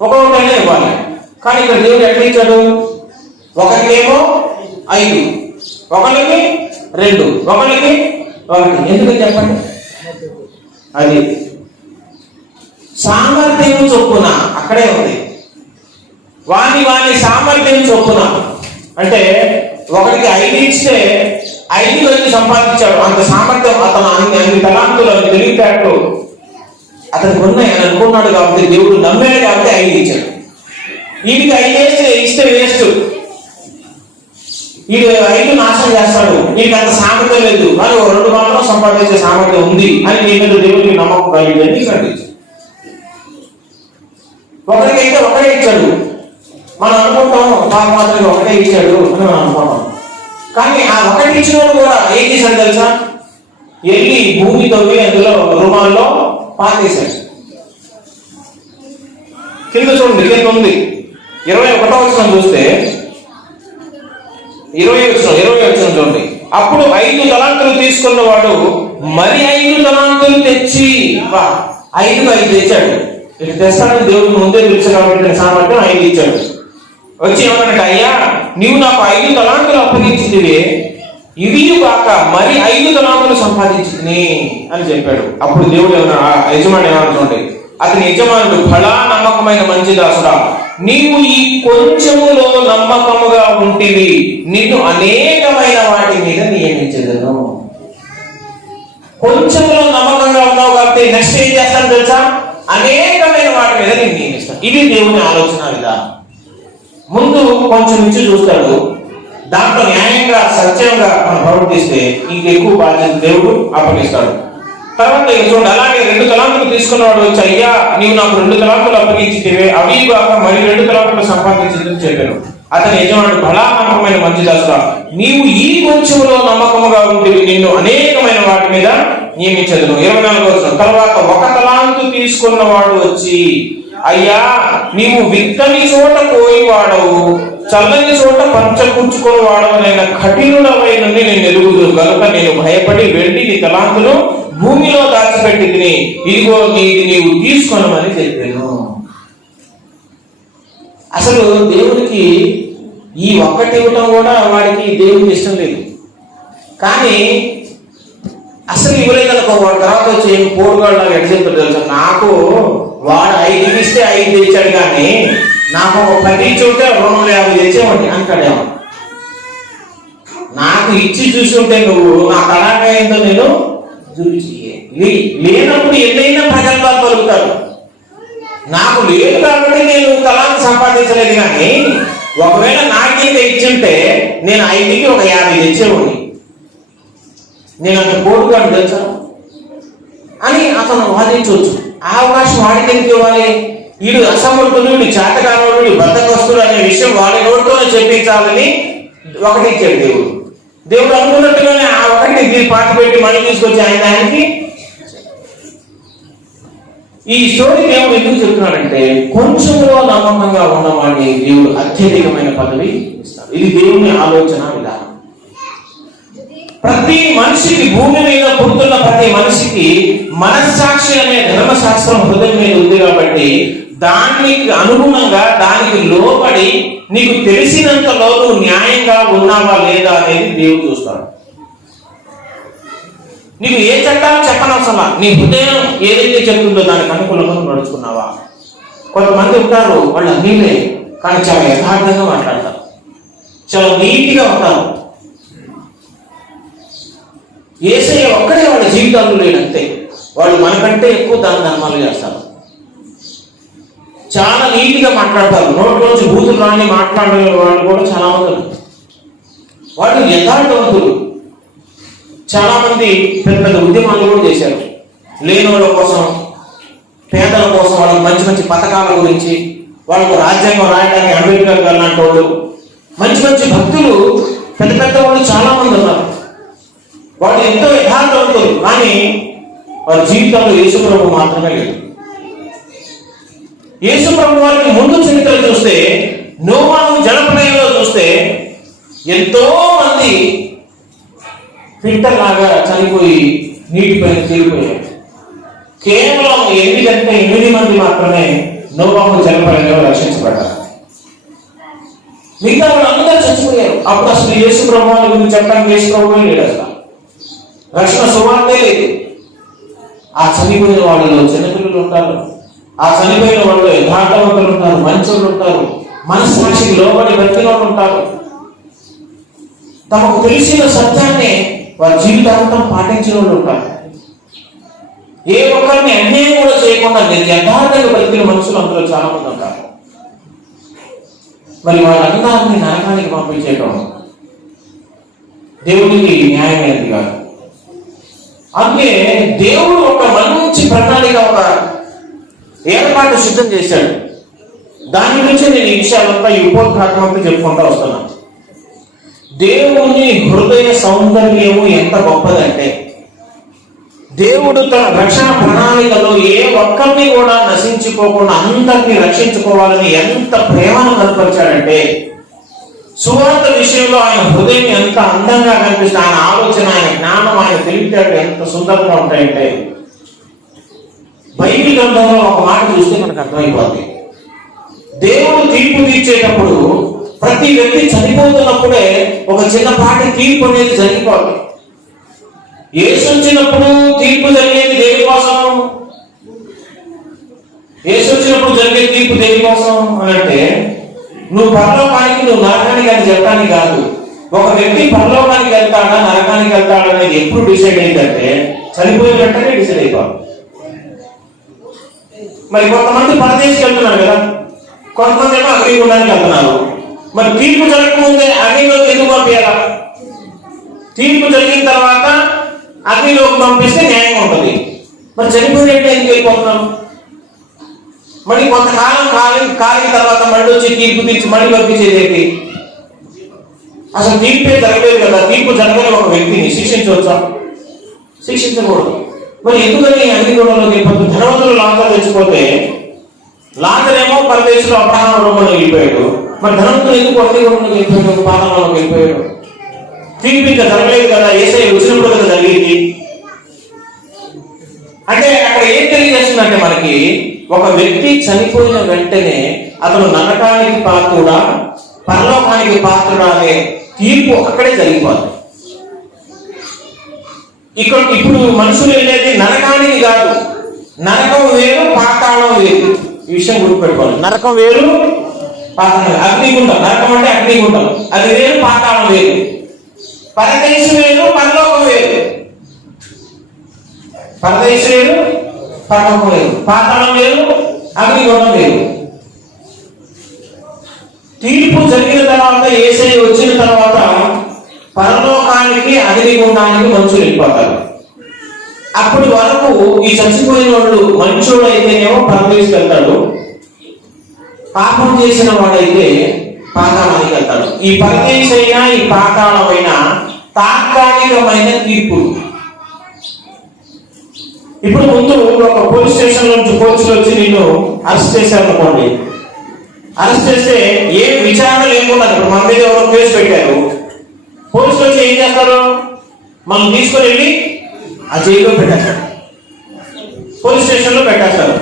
ఒక్కొక్కటైనా ఇవ్వాలి. కానీ ఇక్కడ దేవుడు ఎట్లా ఇచ్చాడు? ఒకరికేమో 5, ఒకరికి 2, ఒకరికి 1. ఎందుకని చెప్పండి? అది సామర్థ్యం చొప్పున అక్కడే ఉంది. వాని సామర్థ్యం చొప్పున అంటే, ఒకరికి 5 ఇస్తే 5 మంది సంపాదించాడు. అంత సామర్థ్యం, అతను అన్ని తలాంతులు, అన్ని తెలివితేటలు అతనికి ఉన్నాయి అని అనుకున్నాడు కాబట్టి, దేవుడు నమ్మాడు కాబట్టి 5 ఇచ్చాడు. వీడికి 5 ఇస్తే వేస్ట్, వీడు 5 నాశనం చేస్తాడు, వీడికి అంత సామర్థ్యం లేదు, కానీ 2 మాత్రం సంపాదించే సామర్థ్యం ఉంది అని నీ మీద దేవుడికి నమ్మకం కలిగిందని ఖండించాడు. ఒకరికైతే 1 ఇచ్చాడు. మనం అనుకుంటాం నాకు మాత్రం 1 ఇచ్చాడు అని మనం అనుకుంటాం. కానీ ఆ 1 ఇచ్చిన కూడా ఏం చేశాడు తెలుసా? వెళ్ళి భూమి తవ్వి అందులో రుమాల్లో పాతేశాడు. కింద చూడండి, కింద ఉంది 21వ వచనం చూస్తే, 20వ వచనం చూడండి. అప్పుడు 5 తలాంతులు తీసుకున్నవాడు మరి 5 తలాంతులు తెచ్చి 5 తెచ్చాడు. ఇటు తెస్తాడని దేవుడు ముందే తెలుసు కాబట్టి సామర్థ్యం 5 ఇచ్చాడు. వచ్చి ఏమన్నాడు? అయ్యా, నీవు నాకు 5 తలాంతులు అప్పగించితివే, ఇవి కాక మరి 5 తలాంతులు సంపాదించింది అని చెప్పాడు. అప్పుడు దేవుడు యజమాని ఏమన్నా చూడండి, అతని యజమానుడు, ఫలా నమ్మకమైన మంచి దాసుడా, నీవు ఈ కొంచెములో నమ్మకముగా ఉంటివి, నిన్ను అనేకమైన వాటి మీద నియమించదను. కొంచెంలో నమ్మకంగా ఉన్నావు కాబట్టి నెక్స్ట్ ఏం చేస్తాను తెలుసా, అనేకమైన వాటి మీద నేను నియమిస్తాను. ఇది దేవుని ఆలోచన విధానం. ముందు కొంచెం ఇచ్చి చూస్తాడు, దాంట్లో న్యాయంగా సత్యంగా మనం ప్రవర్తిస్తే ఇంకెక్కువ బాధ్యత దేవుడు అప్పగిస్తాడు. తర్వాత చూడండి, అలాగే 2 తలాంతులు తీసుకున్నవాడు వచ్చి, అయ్యా నీవు నాకు 2 తలాంతులు అప్పగించితివే, అవి కాక మరి 2 తలాంతులు సంపాదించిందని చెప్పాను. అతని యజమానుడు, బలా నమ్మకమైన మంచి దాసుడా, నీవు ఈ కొంచెంలో నమ్మకముగా ఉంటే నిన్ను అనేకమైన వాటి మీద నియమించదును. 24వ వచనం, తర్వాత 1 తలాంతు తీసుకున్నవాడు వచ్చి, అయ్యా నీవు విత్తని చోట కోయి వాడవు, చల్లని చోట పంచకూర్చుకొని వాడవనైన కఠినుడవై నుండి నేను ఎరుగుదును కనుక నేను భయపడి వెళ్ళి నీ తలాంతులు భూమిలో దాచిపెట్టి తిని, ఇదిగో ఇది నీవు తీసుకొనమని చెప్పాను. అసలు దేవుడికి ఈ ఒక్కటి ఇవ్వటం కూడా వాడికి దేవుడికి ఇష్టం లేదు. కానీ అసలు ఇవ్వలేదనుకో, వాడు తర్వాత వచ్చి ఏం పోరుగాడు ఎడ చెప్తాడు తెలుసా, నాకు వాడు 5 ఇస్తే 5 తెచ్చాడు కానీ నాకు 10 ఇచ్చి ఉంటే 250 తెచ్చేవాడి అంటాడేమో. నాకు ఇచ్చి చూసి ఉంటే నువ్వు నా కళాగా ఏంటో నేను చూపించి, లేనప్పుడు ఎన్నైనా ప్రగల్భాలు పలుకుతాడు. నాకు లేదు కాబట్టి నేను కళాన్ని సంపాదించలేదు, కానీ ఒకవేళ నాకైతే ఇచ్చింటే నేను 5కి ఒక 50 తెచ్చేవాడిని. నేను అంత పోటుగాడు తెలుసా అని అతను వాదించవచ్చు. ఆ అవకాశం వాడికి ఎందుకు ఇవ్వాలి? వీడు అసమర్థుడు, వీడు చేతకానుడు, వీడు బద్ధకస్తుడు అనే విషయం వాడి నోటితోనే చెప్పించాలని 1 ఇచ్చాడు దేవుడు. దేవుడు అనుకున్నట్టుగానే ఆ 1 పాట పెట్టి మళ్ళీ తీసుకొచ్చి ఆయనకి ఈ స్టోరీ దేవుడు ఎందుకు చెప్తున్నాడంటే, కొంచెంలో నమ్మకంగా ఉన్నవాడిని దేవుడు అత్యధికమైన పదవి ఇస్తాడు. ఇది దేవుని ఆలోచన విధానం. ప్రతి మనిషికి, భూమి మీద పుడుతున్న ప్రతి మనిషికి మనస్సాక్షి అనే ధర్మశాస్త్రం హృదయం మీద ఉంది కాబట్టి దానికి అనుగుణంగా, దానికి లోబడి నీకు తెలిసినంతలో నువ్వు న్యాయంగా ఉన్నావా లేదా అనేది దేవుడు చూస్తాడు. నీకు ఏ చట్టాలు చెప్పనవసరమా, నీ హృదయం ఏదైతే చెప్తుందో దానికి అనుకూలంగా నడుచుకున్నావా? కొంతమంది ఉంటారు, వాళ్ళు అన్నీలే కానీ చాలా యథార్థంగా మాట్లాడతారు, చాలా నీతిగా ఉంటారు. యేసయ్య ఒక్కడే వాళ్ళ జీవితాల్లో లేదంతే, వాళ్ళు మనకంటే ఎక్కువ దాన ధర్మాలు చేస్తారు. చాలా నీతిగా మాట్లాడతారు, నోట్లోంచి బూతులు రాని మాట్లాడే వాళ్ళు కూడా చాలా మంది ఉన్నారు. వాళ్ళు యథార్థవంతులు. చాలా మంది పెద్ద పెద్ద ఉద్యమాలు కూడా చేశారు, లేని వాళ్ళ కోసం, పేదల కోసం, వాళ్ళకి మంచి మంచి పథకాల గురించి, వాళ్ళకు రాజ్యాంగం రాయడానికి అంబేద్కర్ గారు లాంటి వాళ్ళు, మంచి మంచి భక్తులు, పెద్ద పెద్ద వాళ్ళు చాలా మంది ఉన్నారు. వాళ్ళు ఎంతో యథార్థవంతులు, కానీ వారి జీవితంలో యేసుప్రభు మాత్రమే లేదు. యేసుప్రభు వారికి ముందు చరిత్ర చూస్తే, నోవాహు జలప్రలయంలో చూస్తే ఎంతో మంది ఫిల్టర్ లాగా చనిపోయి నీటిపైన తేలిపోయారు. కేవలం 8 మంది మాత్రమే నోవాహు జలప్రలయంలో రక్షించబడ్డారు. మిగతా వాళ్ళందరూ చచ్చిపోయారు. అప్పుడు అసలు యేసుప్రభు వారి గురించి చెప్పడానికి యేసుప్రభువే లేడు, అసలు రక్షణ సువార్తే లేదు. ఆ చనిపోయిన వాళ్ళలో చిన్నపిల్లలు ఉంటారు, ఆ చనిపోయిన వాళ్ళు యథార్థవంతులు ఉంటారు, మంచోళ్ళు ఉంటారు, మనస్సాక్షికి లోబడి బతికిన వాళ్ళు ఉంటారు. తమకు తెలిసిన సత్యాన్ని వారి జీవితాంతం పాటించిన వాళ్ళు ఉంటారు. ఏ ఒక్కరిని అన్యాయం కూడా చేయకుండా యథార్థంగా బతికిన మనుషులు అందులో చాలా మంది ఉంటారు. మరి వాళ్ళందరినీ నరకానికి పంపించేయడం దేవుడికి న్యాయమైనది కాదు. అందుకే దేవుడు ఒక మంచి ప్రణాళిక, ఒక ఏర్పాటు సిద్ధం చేశాడు. దాని గురించి నేను ఈ విషయాలంతా ఈ ఉపోద్ఘాతంతో చెప్పుకుంటూ వస్తున్నాను. దేవుని హృదయ సౌందర్యము ఎంత గొప్పదంటే, దేవుడు తన రక్షణ ప్రణాళికలో ఏ ఒక్కరిని కూడా నశించిపోకుండా అందరినీ రక్షించుకోవాలని ఎంత ప్రేమను కనపరిచాడంటే, సువార్త విషయంలో ఆయన హృదయం ఎంత అందంగా కనిపిస్తుంది, ఆయన ఆలోచన, ఆయన జ్ఞానం, ఆయన తెలివితేటలు ఎంత సుందరంగా ఉంటాయంటే, బైబిల్ గ్రంథంలో ఒక మాట చూస్తే మనకు అర్థమైపోతుంది. దేవుడు తీర్పు తీర్చేటప్పుడు ప్రతి వ్యక్తి చనిపోతున్నప్పుడే ఒక చిన్నపాటి తీర్పు అనేది జరిగిపోతుంది. యేసు వచ్చినప్పుడు తీర్పు జరిగేది దేని కోసం? యేసు వచ్చినప్పుడు జరిగే తీర్పు దేని కోసం అని అంటే, నువ్వు పరలోకానికి, నువ్వు నరకానికి అని చెప్పడానికి కాదు. ఒక వ్యక్తి పరలోకానికి వెళ్తాడా నరకానికి వెళ్తాడా అనేది ఎప్పుడు డిసైడ్ అయిందంటే చనిపోయిన వెంటనే డిసైడ్ అయిపోవాలి. మరి కొంతమంది పరదేశికి వెళ్తున్నారు కదా, కొంతమంది ఏమో అగ్నిగుండానికి వెళ్తున్నారు. మరి తీర్పు జరగకముందే అగ్నిలోకి ఎందుకు పంపించాలా? తీర్పు జరిగిన తర్వాత అగ్నిలోకి పంపిస్తే న్యాయంగా ఉంటుంది. మరి చనిపోయినట్టు ఎందుకు వెళ్ళిపోతున్నాం? మళ్ళీ కొంతకాలం కాలిన తర్వాత మళ్ళీ వచ్చి తీర్పు తీర్చి మళ్ళీ పంపించేది ఏంటి? అసలు తీర్పే జరగలేదు కదా. తీర్పు జరగని ఒక వ్యక్తిని శిక్షించవచ్చా? శిక్షించకూడదు. మరి ఎందుకని అగ్నిగుండంలోకి వెళ్ళిపోతుంది? ధనవంతులు లాజరు తెచ్చిపోతే లాజరేమో పరదేశంలో అబ్రహాం రూపంలో వెళ్ళిపోయాడు. మరి ధనవంతులు ఎందుకు అగ్నిగుండంలోకి వెళ్ళిపోయాడు, పాతాళంలోకి వెళ్ళిపోయాడు? తీర్పు ఇంకా జరగలేదు కదా, యేసయ్య వచ్చినప్పుడు కదా జరిగింది. అంటే అక్కడ ఏం తెలియజేస్తుందంటే మనకి, ఒక వ్యక్తి చనిపోయిన వెంటనే అతను నరకానికి పాత్రుడా పరలోకానికి పాత్రుడా అనే తీర్పు అక్కడే జరిగిపోతుంది. ఇప్పుడు మనుషులు వెళ్ళేది నరకానికి కాదు. నరకం వేరు, పాతాళం వేరు. ఈ విషయం గుర్తుపెట్టుకోవాలి. నరకం వేరు, పాతాళం. అగ్నిగుండం, నరకం అంటే అగ్నిగుండం, అది వేరు, పాతాళం వేరు. పరదేశం వేరు, పరలోకం వేరు. పరదేశం వేరు, పరలోకం వేరు. పాతాళం వేరు, అగ్నిగుండం వేరు. తీర్పు జరిగిన తర్వాత, యేసయ్య వచ్చిన తర్వాత పరలోకానికి అగ్నిగుండానికి మనుషులు వెళ్ళిపోతారు. అప్పటి వరకు ఈ చచ్చిపోయిన వాళ్ళు మంచోడు అయితేనేమో పరదేశం వెళ్తాడు, పాపం చేసిన వాడైతే పాతాళానికి వెళ్తాడు. ఈ పరదేశైనా ఈ పాతాళమైన తాత్కాలికమైన తీర్పు. ఇప్పుడు ముందు ఒక పోలీస్ స్టేషన్ నుంచి పోలీసులు వచ్చి నిన్ను అరెస్ట్ చేశారు అనుకోండి. అరెస్ట్ చేస్తే ఏ విచారణ లేకుండా, ఇప్పుడు మన మీద ఎవరో కేసు పెట్టారు, పోలీసులు వచ్చి ఏం చేస్తారు? మనం తీసుకొని వెళ్ళి ఆ జైల్లో పెట్టేస్తారు, పోలీస్ స్టేషన్లో పెట్టేస్తారు.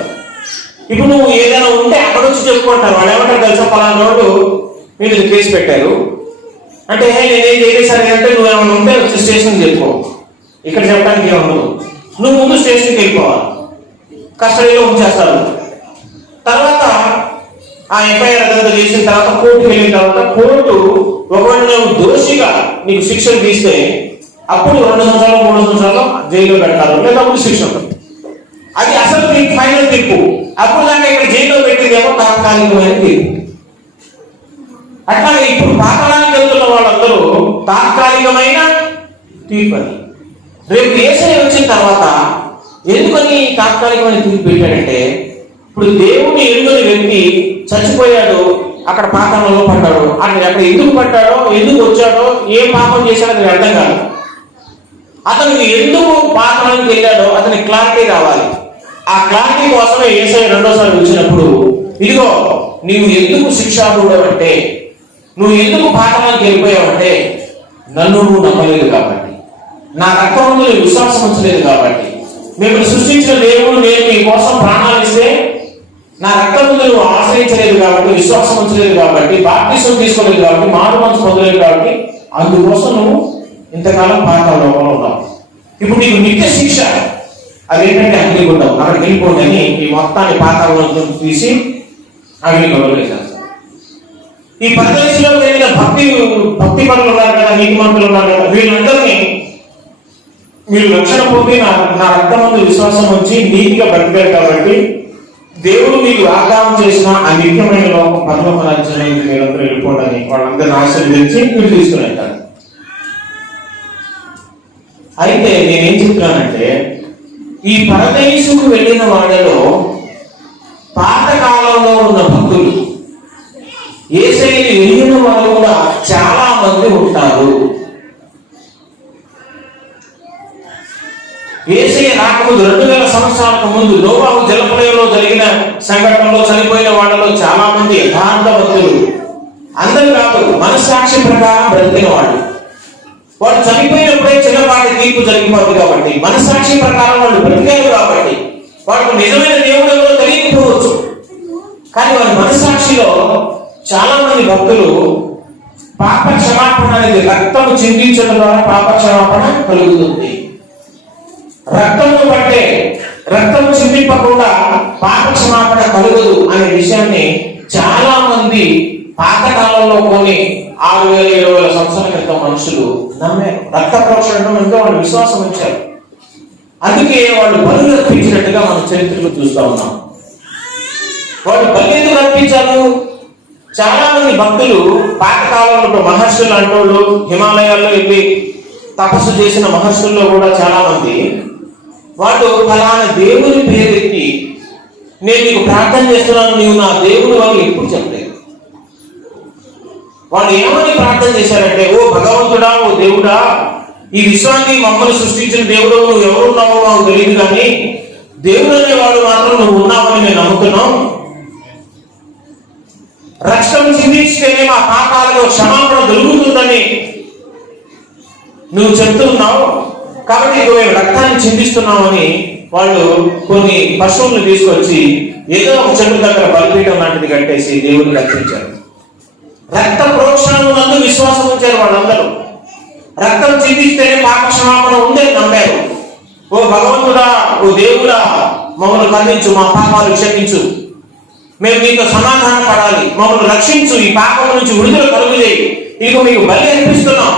ఇప్పుడు నువ్వు ఏదైనా ఉంటే అక్కడ వచ్చి చెప్పుకుంటారు. వాళ్ళు ఏమంటారు తెలుసా, పలానా రోడ్డు మీరు కేసు పెట్టారు అంటే, నేనేం చేయలేదు సరే అంటే, నువ్వు ఏమైనా ఉంటే వచ్చి స్టేషన్కి చెప్పుకో, ఇక్కడ చెప్పడానికి ఏమన్నా నువ్వు ముందు స్టేషన్కి వెళ్ళిపోవాలి, కస్టడీలో ఉంచేస్తారు. తర్వాత ఆ ఎఫ్ఐఆర్ అదంతా చేసిన తర్వాత కోర్టుకి వెళ్ళిన తర్వాత కోర్టు ఒకవేళ నువ్వు దోషిగా నీకు శిక్షలు తీస్తే అప్పుడు 2 సంవత్సరాలు 3 సంవత్సరాలు జైల్లో పెడతారు, లేదా అప్పుడు శిక్ష ఉంటుంది. అది అసలు తీర్పు, ఫైనల్ తీర్పు. అప్పుడు దాకా ఇక్కడ జైల్లో పెట్టిందేమో తాత్కాలికమైన తీర్పు. అట్లాగే ఇప్పుడు పాతాళానికి వెళ్తున్న వాళ్ళందరూ తాత్కాలికమైన తీర్పు అని. రేపు యేసయ్య వచ్చిన తర్వాత ఎందుకని తాత్కాలికమైన తీర్పు పెట్టాడంటే, ఇప్పుడు దేవుని ఎరుగని వ్యక్తి చచ్చిపోయాడు, అక్కడ పాతాళంలో పడ్డాడు. అక్కడ ఎందుకు పడ్డాడో, ఎందుకు వచ్చాడో, ఏ పాపం చేశాడో అది అర్థం కాదు. అతనికి ఎందుకు పాతాళానికి వెళ్ళాడో అతనికి క్లారిటీ రావాలి. ఆ క్లారిటీ కోసమే యేసయ్య రెండోసారి వచ్చినప్పుడు, ఇదిగో నీవు ఎందుకు శిక్షార్హుడవంటే, నువ్వు ఎందుకు పాతాళానికి వెళ్ళిపోయావంటే, నన్ను నువ్వు నమ్మలేదు కాబట్టి, నా రక్తంలో విశ్వాసం ఉంచలేదు కాబట్టి, మిమ్మల్ని సృష్టించిన దేవుడు నేను మీ కోసం ప్రాణాలు ఇస్తే నా రక్తం నువ్వు ఆశ్రయించలేదు కాబట్టి, విశ్వాసం ఉంచలేదు కాబట్టి, బాప్తిసం తీసుకోలేదు కాబట్టి, మారు మనసు పొందలేదు కాబట్టి, అందుకోసం నువ్వు ఇంతకాలం పాతాళంలో ఉన్నావు. ఇప్పుడు నీకు నిత్య శిక్ష అదేంటంటే అగ్నిగుండం, అక్కడికి వెళ్ళిపోండి అని ఈ మొత్తాన్ని పాతాళంలో తీసి అగ్నిగుండంలో వేసేస్తారు. ఈ పరదేశంలో జరిగిన భక్తి పనులు ఉన్నారు కదా, నీతిమంతులు ఉన్నారు కదా, వీళ్ళందరినీ మీరు రక్షణ పొంది నా రక్తమందు విశ్వాసం ఉంచి నీతిగా బ్రతికారు కాబట్టి, దేవుడు మీకు వాగ్దానం చేసిన ఆ నిత్యమైన లోకం పరలోక రాజ్యాన్ని మీరందరూ వెళ్ళిపోవడానికి వాళ్ళందరినీ ఆశీర్వదించి మీరు తీసుకుని వెళ్తారు. అయితే నేనేం చెప్తున్నానంటే, ఈ పరదేశుకు వెళ్ళిన వాళ్ళలో పాతకాలంలో ఉన్న భక్తులు, యేసయ్యని ఎరిగిన వాళ్ళు కూడా చాలా మంది ఉంటారు. యేసయ్య రాకముందు 2000 సంవత్సరాలకు ముందు నోవాహు జలప్రలయంలో జరిగిన సంఘటనలో చనిపోయిన వాళ్ళలో చాలా మంది యథార్థ భక్తులు. అందరూ కాదు, మనస్సాక్షి ప్రకారం బ్రతికిన వాళ్ళు. వాళ్ళు చనిపోయినప్పుడే చిన్నపాటి తీర్పు జరిగిపోతుంది కాబట్టి, మనస్సాక్షి ప్రకారం వాళ్ళు బ్రతికారు కాబట్టి, వాళ్ళకు నిజమైన దేవుడు ఎవరో తెలియకపోవచ్చు. కానీ వాళ్ళ మనస్సాక్షిలో చాలా మంది భక్తులు పాప క్షమాపణ అనేది, రక్తము చిందించడం ద్వారా పాప క్షమాపణ కలుగుతుంది. రక్తము చిందింపకుండా పాప క్షమాపణ కలుగదు అనే విషయాన్ని చాలా మంది పాతకాలంలో కొన్ని 6000-7000 సంవత్సరాల క్రితం మనుషులు నమ్మారు. రక్త ప్రోక్షణ ఎంతో వాళ్ళు విశ్వాసం ఉంచారు. అందుకే వాళ్ళు బలులు అర్పించినట్టుగా మన చరిత్రలో చూస్తూ ఉన్నాం. వాళ్ళు బలి ఎందుకు అర్పించారు? చాలా మంది భక్తులు పాతకాలంలో మహర్షులు అంటోళ్ళు, హిమాలయాల్లో వెళ్ళి తపస్సు చేసిన మహర్షుల్లో కూడా చాలా మంది వాళ్ళు ఫలానా దేవుని పేరెత్తి నేను నీకు ప్రార్థన చేస్తున్నాను, నీవు నా దేవుడు వాళ్ళు ఎప్పుడు చెప్పలేదు. వాళ్ళు ఏమని ప్రార్థన చేశారంటే, ఓ భగవంతుడా, ఓ దేవుడా, ఈ విశ్వాన్ని మమ్మల్ని సృష్టించిన దేవుడు నువ్వు ఎవరున్నావో మాకు తెలియదు, కానీ దేవుడు అనేవాడు మాత్రం నువ్వు ఉన్నావని మేము నమ్ముతున్నాం. రక్తం చిందిస్తేనే మా పాపాలకు క్షమాపణ దొరుకుతుందని నువ్వు చెప్తున్నావు, కాబట్టి మేము రక్తాన్ని చిందిస్తున్నామని వాళ్ళు కొన్ని పశువులను తీసుకొచ్చి ఏదో ఒక చెట్టు దగ్గర బలిపీఠం లాంటిది కట్టేసి దేవుడిని రక్షించారు. రక్త ప్రోక్షణం నందు విశ్వాసం ఉంచారు వాళ్ళందరూ. రక్తం చిందిస్తేనే పాప క్షమాపణ ఉందని నమ్మారు. ఓ భగవంతుడా, ఓ దేవుడా, మమ్మల్ని కరుణించు, మా పాపాలు క్షమించు, మేము నీతో సమాధానం పడాలి, మమ్మల్ని రక్షించు, ఈ పాపం నుంచి విడుదల కలుగుచేయి, నీకు మీకు బలి అర్పిస్తున్నాం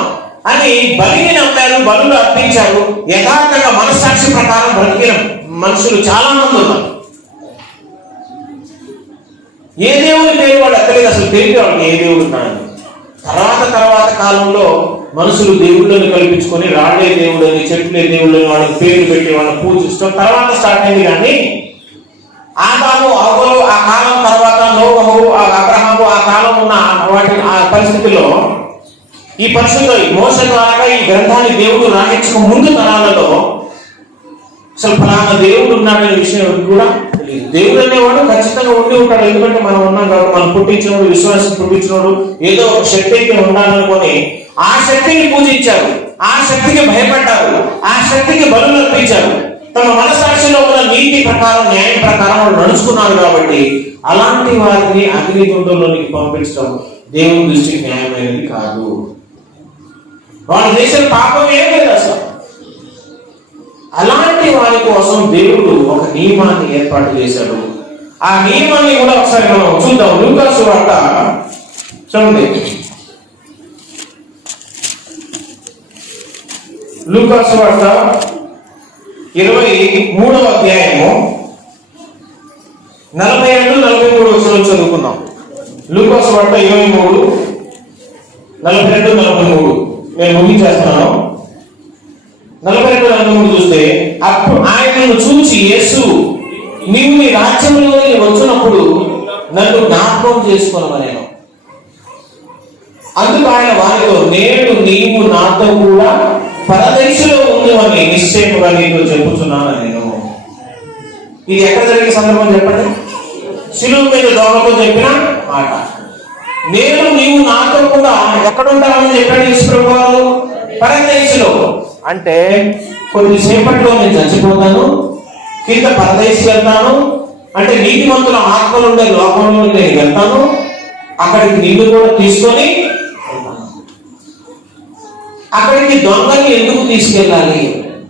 అని బలిని నమ్మారు, బలులు అర్పించారు. యథార్థంగా మనస్సాక్షి ప్రకారం బ్రతికిన మనుషులు చాలా మంది ఉన్నారు. ఏ దేవుని పేరు వాళ్ళు ఎక్కలేదు, అసలు తెలియదు వాళ్ళకి ఏ దేవుడు ఉన్నాడని. తర్వాత కాలంలో మనుషులు దేవుళ్ళని కల్పించుకొని రాళ్లే దేవుడని, చెట్లే దేవుళ్ళని వాళ్ళకి పేరు పెట్టి వాళ్ళని పూజిస్తాం తర్వాత స్టార్ట్ అయింది. కానీ ఆదాము, అవ్వలు ఆ కాలం తర్వాత, నోవహు, అబ్రహాము ఆ కాలం ఉన్న వాటి ఆ పరిస్థితుల్లో ఈ పరిశుద్ధ మోసే ద్వారా ఈ గ్రంథాన్ని దేవుడు రాయించక ముందు తరాలలో అసలు ఫలానా దేవుడు ఉన్నాడనే విషయం కూడా తెలియదు. దేవుడు అనేవాడు ఖచ్చితంగా ఉండి ఉంటాడు, ఎందుకంటే మనం ఉన్నాం కాబట్టి. మనం పుట్టించినోడు, విశ్వాసం పుట్టించినోడు, ఏదో ఒక శక్తి అయితే ఉండాలనుకొని ఆ శక్తిని పూజించారు, ఆ శక్తికి భయపడ్డారు, ఆ శక్తికి బలులు అర్పించారు. తమ మనసాక్షిలో ఉన్న నీతి ప్రకారం, న్యాయం ప్రకారం వాళ్ళు నడుచుకున్నారు. కాబట్టి అలాంటి వారిని అగ్నిగుండంలోనికి పంపించడం దేవుని దృష్టికి న్యాయమైనది కాదు. వాళ్ళు చేసిన పాపం ఏం లేదు అసలు. అలాంటి వారి కోసం దేవుడు ఒక నియమాన్ని ఏర్పాటు చేశాడు. ఆ నియమాన్ని కూడా ఒకసారి మనం చూద్దాం. లూకా సువార్త చూడండి, లూకా సువార్త 23వ అధ్యాయము 42-43 వచనాలు చదువుకుందాం. లూకా సువార్త 23, 42, 43 నేను ముగించేస్తున్నాను. 42-43 చూస్తే, అప్పుడు ఆయనను చూచి యేసు, నీవు నీ రాజ్యంలో వచ్చినప్పుడు నన్ను జ్ఞాపకం చేసుకోనమనేను. అందుకు ఆయన వారితో, నేడు నీవు నాతో కూడా పరదేశంలో ఉందని నిశ్చయముగా నీతో చెప్పుచున్నాను నేను. ఇది ఎక్కడ జరిగిన సందర్భం చెప్పండి? శిలువ మీద దొంగతో చెప్పిన మాట. నేను నీవు నాతో కూడా ఎక్కడ ఉంటామని చెప్పాడు యేసుప్రభువు వారు? పరదేశంలో. అంటే కొద్దిసేపట్లో నేను చచ్చిపోతాను, కింద పరదేశం వెళ్తాను, అంటే నీతిమంతుల ఆత్మలు ఉండే లోకంలో నేను వెళ్తాను, అక్కడికి నిన్ను కూడా తీసుకొని వెళ్తాను. అక్కడికి దొంగని ఎందుకు తీసుకెళ్ళాలి?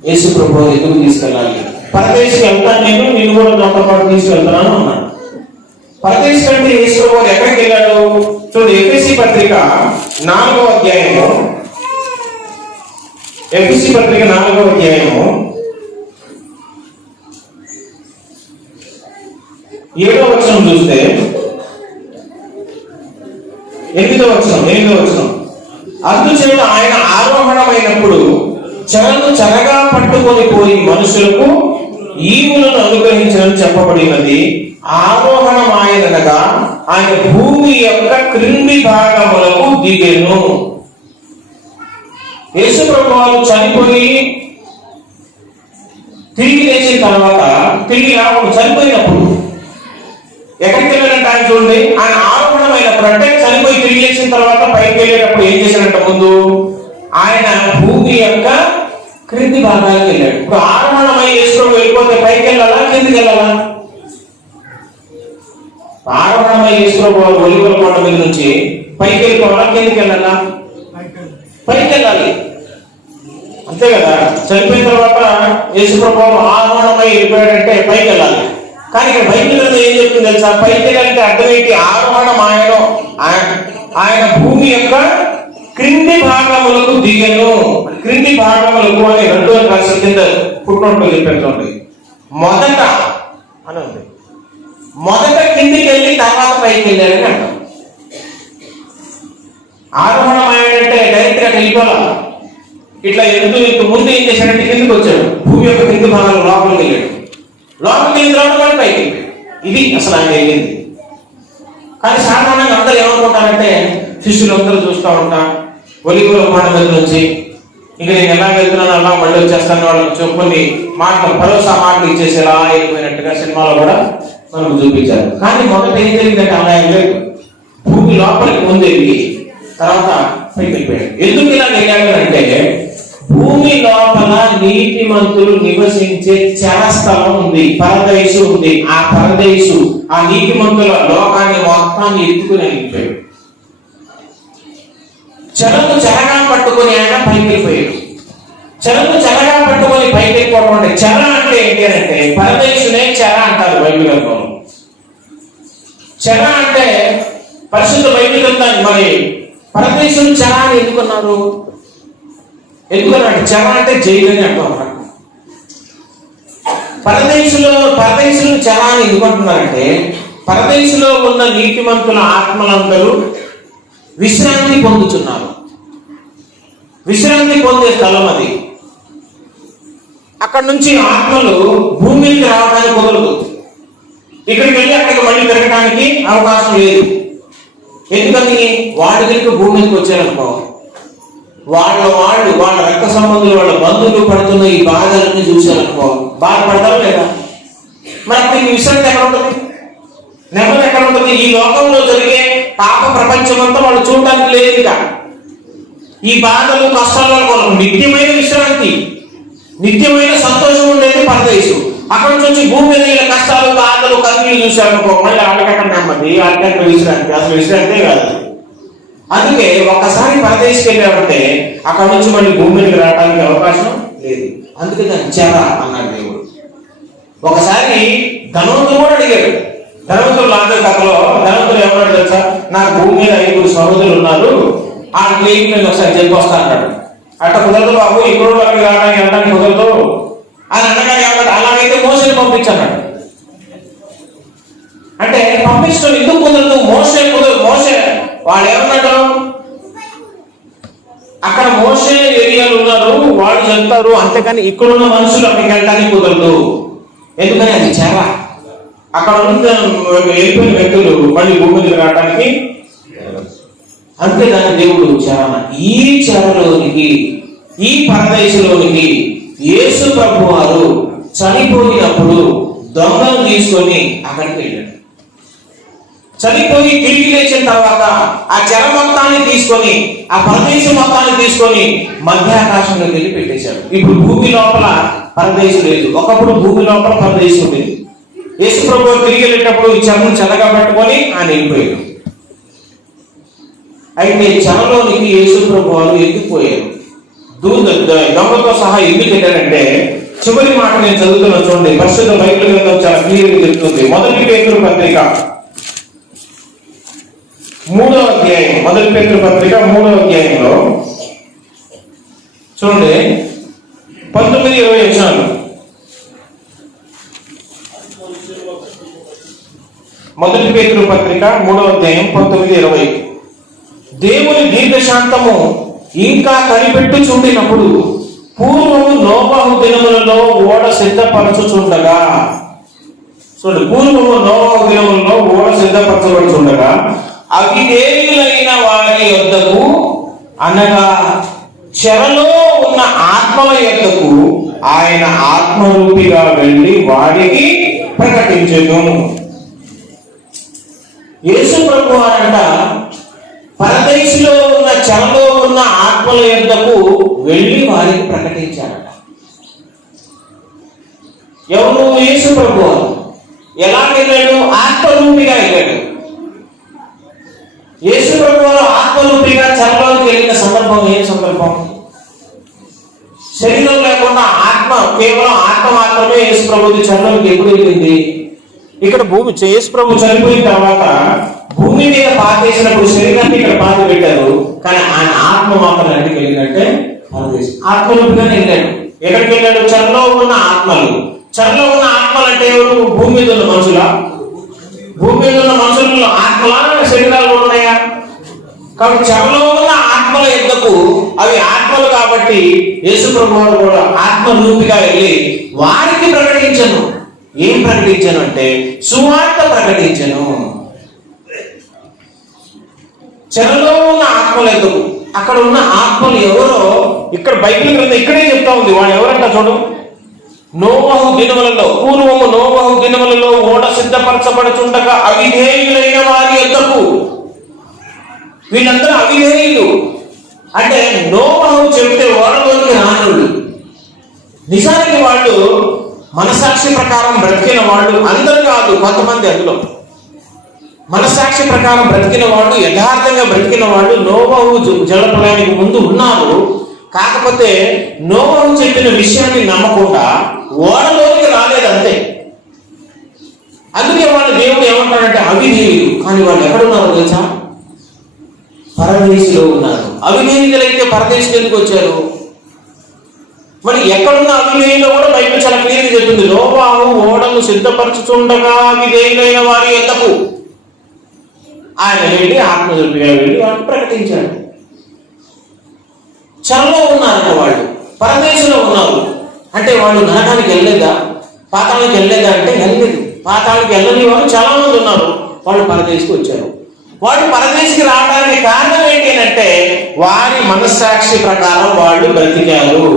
యేసుప్రభువు ఎందుకు తీసుకెళ్ళాలి? పరదేశం వెళ్తాను, నిన్ను కూడా దొంగ పాటు తీసుకెళ్తాను అన్నాడు. పరదేశం అంటే యేసుప్రభువు ఎక్కడికి వెళ్ళాడు? చూడండి, ఎఫెసీ పత్రిక 4వ అధ్యాయము, ఎఫెసీ పత్రిక 4వ అధ్యాయము 7వ వచనం చూస్తే, 8వ వచనం, అందుచేత ఆయన ఆరోహణమైనప్పుడు చెరను చెరగా పట్టుకొని పోయి మనుషులకు ఈవులను అనుగ్రహించని చెప్పబడినది. ఆరోహణం ఆయనగా ఆయన భూమి యొక్క క్రింది భాగములకు దిగెను. యేసుప్రభువు చనిపోయి తిరిగి లేచిన తర్వాత, తిరిగి చనిపోయినప్పుడు ఎక్కడికి వెళ్ళారంటే ఆయన చూడండి, ఆయన ఆరోహణమైనప్పుడు అంటే చనిపోయి తిరిగి లేచిన తర్వాత పైకి వెళ్ళేటప్పుడు ఏం చేశారంట? ముందు ఆయన భూమి యొక్క క్రింది భాగానికి వెళ్ళాడు. ఇప్పుడు ఆరోహణమై యేసుప్రభువు వెళ్ళిపోతే పైకి వెళ్ళాలా, కిందికి వెళ్ళాలా? ఆరోహణమై యేసుప్రభువు ఒలీవల కొండ మీద నుంచి పైకి వెళ్ళిపోవాలా, కిందికి వెళ్ళాలా? పైకి వెళ్ళాలి, అంతే కదా. చనిపోయిన తర్వాత యేసుప్రభువు ఆరోహణమై వెళ్ళిపోయాడంటే పైకి వెళ్ళాలి. కానీ ఇక్కడ బైబిల్ ఏం చెప్తుంది తెలుసా? పైకి వెళ్ళాలంటే అర్థం ఏంటి? ఆరోహణం ఆయన భూమి యొక్క క్రింది భాగములకు దిగను. క్రింది భాగములకు అని 2వ క్లాస్ కింద పుట్టినోట్లో చెప్పారు చూడండి, మొదట అని ఉంది, మొదట కిందికి వెళ్ళి తర్వాత పైకి వెళ్ళాడని అంటాం. ఆరోహణమయ్యాడంటే డైరెక్ట్ గా వెళ్ళిపోవాలా, ఇట్లా ఎందుకు ముందు ఏం చేశాడంటే కిందికి వచ్చాడు, భూమి యొక్క కింది భాగాలు లోపలికి వెళ్ళాడు, లోపలికి వెళ్ళిన తర్వాత కూడా పైకి వెళ్ళాడు. ఇది అసలు ఆయన వెళ్ళింది. కానీ సాధారణంగా అందరూ ఏమనుకుంటారంటే, శిష్యులు అందరూ చూస్తూ ఉంటా ఒలిగుల కొండ మీద నుంచి ఇక నేను ఎలా వెళ్తున్నాను అలా మళ్ళీ వచ్చేస్తాను వాళ్ళకి చెప్పుకొని మాటలు భరోసా మాటలు ఇచ్చేసి ఎలా అయిపోయినట్టుగా సినిమాలో కూడా మనకు చూపించారు. కానీ మొదట ఏం జరిగిందంటే అలా లేదు, భూమి లోపలికి ముందేవి తర్వాత పైకి వెళ్ళిపోయాడు. ఎందుకు ఇలా వెళ్ళాడు అంటే, భూమి లోపల నీతిమంతులు నివసించే చరస్థలం ఉంది, పరదేశు ఉంది. ఆ పరదేశు ఆ నీతిమంతుల లోకాన్ని మొత్తాన్ని ఎత్తుకుని వెళ్ళిపోయాడు. చెరకు చెరగా పట్టుకొని ఆయన పైకి వెళ్ళిపోయాడు. చెరకు చెరగా పట్టుకొని పైకి వెళ్ళిపోవడం అంటే, చెర అంటే ఏంటి అంటే పరదేశునే చెర అంటారు బైబిల్ గ్రంథంలో. చెర అంటే పరిశుద్ధ బైబిల్ గ్రంథాన్ని మరి పరదేశులు చెర అని ఎందుకున్నారు? ఎందుకన్నాడు? చెర అంటే జైలు అని అంటారు. పరదేశులు చెర అని ఎందుకంటున్నారంటే, పరదేశంలో ఉన్న నీతిమంతుల ఆత్మలందరూ విశ్రాంతి పొందుతున్నారు. విశ్రాంతి పొందే స్థలం అది. అక్కడ నుంచి ఆత్మలు భూమికి రావడానికి కుదరదు. ఇక్కడికి వెళ్ళి అక్కడికి మళ్ళీ పెరగడానికి అవకాశం లేదు. ఎందుకని? వాడి దగ్గరికి భూమి మీదకి వచ్చారనుకో, వాళ్ళ రక్త సంబంధులు, వాళ్ళ బంధువులు పడుతున్న ఈ బాధలన్నీ చూశారనుకో, బాధపడతారు లేదా? మరి అప్పుడు విశ్రాంతి ఎక్కడ ఉంటుంది? నెమ్మది ఎక్కడ ఉంటుంది? ఈ లోకంలో జరిగే పాప ప్రపంచం అంతా వాళ్ళు చూడడానికి లేదు. ఇక ఈ బాధలు కష్టాల వల్ల నిత్యమైన విశ్రాంతి, నిత్యమైన సంతోషం ఉండేది పరదేశం. అక్కడ నుంచి వచ్చి భూమి మీద వీళ్ళ కష్టాలు, బాధలు, కన్నీళ్ళు చూశారనుకో, మళ్ళీ వాళ్ళకక్కడ నెమ్మది, వాళ్ళకక్కడ విశ్రాంతి. అసలు విశ్రాంతే కాదు. అందుకే ఒక్కసారి పరదేశకి వెళ్ళామంటే అక్కడ నుంచి మళ్ళీ భూమి మీదకి రావడానికి అవకాశం లేదు. అందుకే దాన్ని చెర అన్నాడు దేవుడు. ఒకసారి ధనవంతుడు కూడా అడిగాడు. ధనవంతుడు లాజరు కథలో ధనవంతుడు ఏమన్నాడు తెలుసా? నాకు భూమి మీద 5 సహోదరులు ఉన్నారు, ఆ క్లీన్ నేను ఒకసారి చెప్పొస్తా అన్నాడు. అట్లా కుదరదు బాబు, ఇప్పుడు అక్కడికి రావడానికి వెళ్ళడానికి కుదరదు అని అనగానే ఏమన్నాడు? అలాగైతే మోసేని పంపించన్నాడు. అంటే పంపించడం ఎందుకు కుదరదు? మోసే వాడు ఏమన్నాడు? అక్కడ మోసే ఏరియాలు ఉన్నారు, వాళ్ళు చెప్తారు, అంతేకాని ఇక్కడున్న మనుషులు అక్కడికి వెళ్ళడానికి కుదరదు. ఎందుకని? అది చెర. అక్కడ ఉన్న వెళ్ళిపోయిన వ్యక్తులు మళ్ళీ భూమి మీద రావడానికి. అంతేగాని దేవుడు చెర. ఈ చెరలోనికి, ఈ పరదేశంలోనికి యేసు ప్రభు వారు చనిపోయినప్పుడు దొంగను తీసుకొని అక్కడికి వెళ్ళాడు. చనిపోయి తిరిగి లేచిన తర్వాత ఆ చెర మొత్తాన్ని తీసుకొని, ఆ పరదేశం మొత్తాన్ని తీసుకొని మధ్యాకాశంలోకి వెళ్ళి పెట్టేశాడు. ఇప్పుడు భూమి లోపల పరదేశం లేదు. ఒకప్పుడు భూమి లోపల పరదేశం ఉండేది. యేసు ప్రభు తిరిగి వెళ్ళేటప్పుడు ఈ చెరను చెరగా పట్టుకొని ఆయన వెళ్ళిపోయాడు. అయితే చెరలోనికి యేసు ప్రభు వారు ఎత్తుకుపోయారు. దొంగతో సహా ఎందుకు వెళ్ళారంటే, చివరి మాట నేను చదువుతున్నా చూడండి. పరిశుద్ధ బైబిల్ గ్రంథం చాలా క్లియర్గా చెప్తుంది. మొదటి పేతురు పత్రిక 3వ అధ్యాయం, మొదటి పేతురు పత్రిక 3వ అధ్యాయంలో చూడండి 19-20 వచనాలు. మొదటి పేతురు పత్రిక 3వ అధ్యాయం 19-20. దేవుని దీర్ఘశాంతము ఇంకా కనిపెట్టుచుండినప్పుడు పూర్వము నోబహు దినములలో ఓడ సిద్ధపరచుచుండగా, చూడండి, పూర్వము నోబహు దినములలో ఓడ సిద్ధపరచబడుచుండగా అవిధేయులైన వారి యొద్దకు, అనగా చెరలో ఉన్న ఆత్మల యొద్దకు ఆయన ఆత్మరూపిగా వెళ్ళి వారికి ప్రకటించెను. యేసు ప్రభు వారంట పరదేశంలో ఉన్న చెరలో ఉన్న ఆత్మల యొద్దకు వెళ్ళి వారికి ప్రకటించారట. ఎవరు? యేసు ప్రభు వారు. ఎలా వెళ్ళాడు? ఆత్మరూపిగా వెళ్ళాడు. యేసు ప్రభు వారు ఆత్మరూపిగా చెరలోకి వెళ్ళిన సందర్భం ఏం సందర్భం? శరీరం లేకుండా ఆత్మ, కేవలం ఆత్మ మాత్రమే యేసు ప్రభుకి చెరలోకి ఎప్పుడు వెళ్ళింది? ఇక్కడ యేసు ప్రభు చనిపోయిన తర్వాత భూమి మీద పాతేసినప్పుడు శరీరాన్ని ఇక్కడ పాతి పెట్టారు, కానీ ఆయన ఆత్మ మాత్రం ఎక్కడికి వెళ్ళిందంటే ఆత్మరూపిగానే వెళ్ళాడు. ఎక్కడికి వెళ్ళాడు? చెరలో ఉన్న ఆత్మలు. చెరలో ఉన్న ఆత్మలు అంటే ఎవరు? భూమి మీద ఉన్న మనుషుల? భూమి మీద ఉన్న మనుషులలో ఆత్మలా శరీరాలు ఉన్నాయా? కాబట్టి చెరలో ఉన్న ఆత్మల యొద్దకు, అవి ఆత్మలు కాబట్టి యేసు ప్రభువు కూడా ఆత్మరూపిగా వెళ్ళి వారికి ప్రకటించను. ఏం ప్రకటించను అంటే సువార్త ప్రకటించను. చెరలో ఉన్న ఆత్మల యొద్దకు. అక్కడ ఉన్న ఆత్మలు ఎవరో ఇక్కడ బైబిల్ గ్రంథం ఇక్కడే చెప్తా ఉంది. వాళ్ళు ఎవరంట చూడు. నోవహు దినములలో, పూర్వము నోవహు దినములలో ఓడ సిద్ధపరచబడుచుండగా అవిధేయులైన వారి యొద్దకు. వీళ్ళందరూ అవిధేయులు. అంటే నోవహు చెబితే ఓడలోకి రానుడు. నిజానికి వాళ్ళు మనసాక్షి ప్రకారం బ్రతికిన వాళ్ళు అందరూ కాదు, కొంతమంది. అందులో మనసాక్షి ప్రకారం బ్రతికిన వాళ్ళు, యథార్థంగా బ్రతికిన వాళ్ళు నోవహు జలప్రలయానికి ముందు ఉన్నారు. కాకపోతే నోవహు చెప్పిన విషయాన్ని నమ్మకుండా ఓడలోకి రాలేదు, అంతే. అందుకే వాళ్ళు దేవుడు ఏమంటాడంటే అవిధేయులు. కానీ వాళ్ళు ఎక్కడున్నారో తెలుసా? పరదేశిలో ఉన్నారు. అవిధేయులైతే పరదేశికి ఎందుకు వచ్చారు? మరి ఎక్కడున్న అవిధేయులో కూడా బైబిల్ చాలా క్లియర్గా చెప్తుంది. నోవహు ఓడను సిద్ధపరచుచుండగా అవిధేయులైన వారి యొద్దకు ఆయన వెళ్ళి ఆత్మజుడిగా వెళ్ళి వాళ్ళు ప్రకటించాడు. చెరలో ఉన్నారన్న వాళ్ళు, పరదేశంలో ఉన్నారు. అంటే వాళ్ళు నరకానికి వెళ్ళలేదా? పాతాళానికి వెళ్ళలేదా అంటే వెళ్ళలేదు. పాతాళానికి వెళ్ళని వాళ్ళు చాలా మంది ఉన్నారు. వాళ్ళు పరదేశికి వచ్చారు. వాళ్ళు పరదేశికి రావడానికి కారణం ఏంటి అంటే వారి మనస్సాక్షి ప్రకారం వాళ్ళు బ్రతికారు.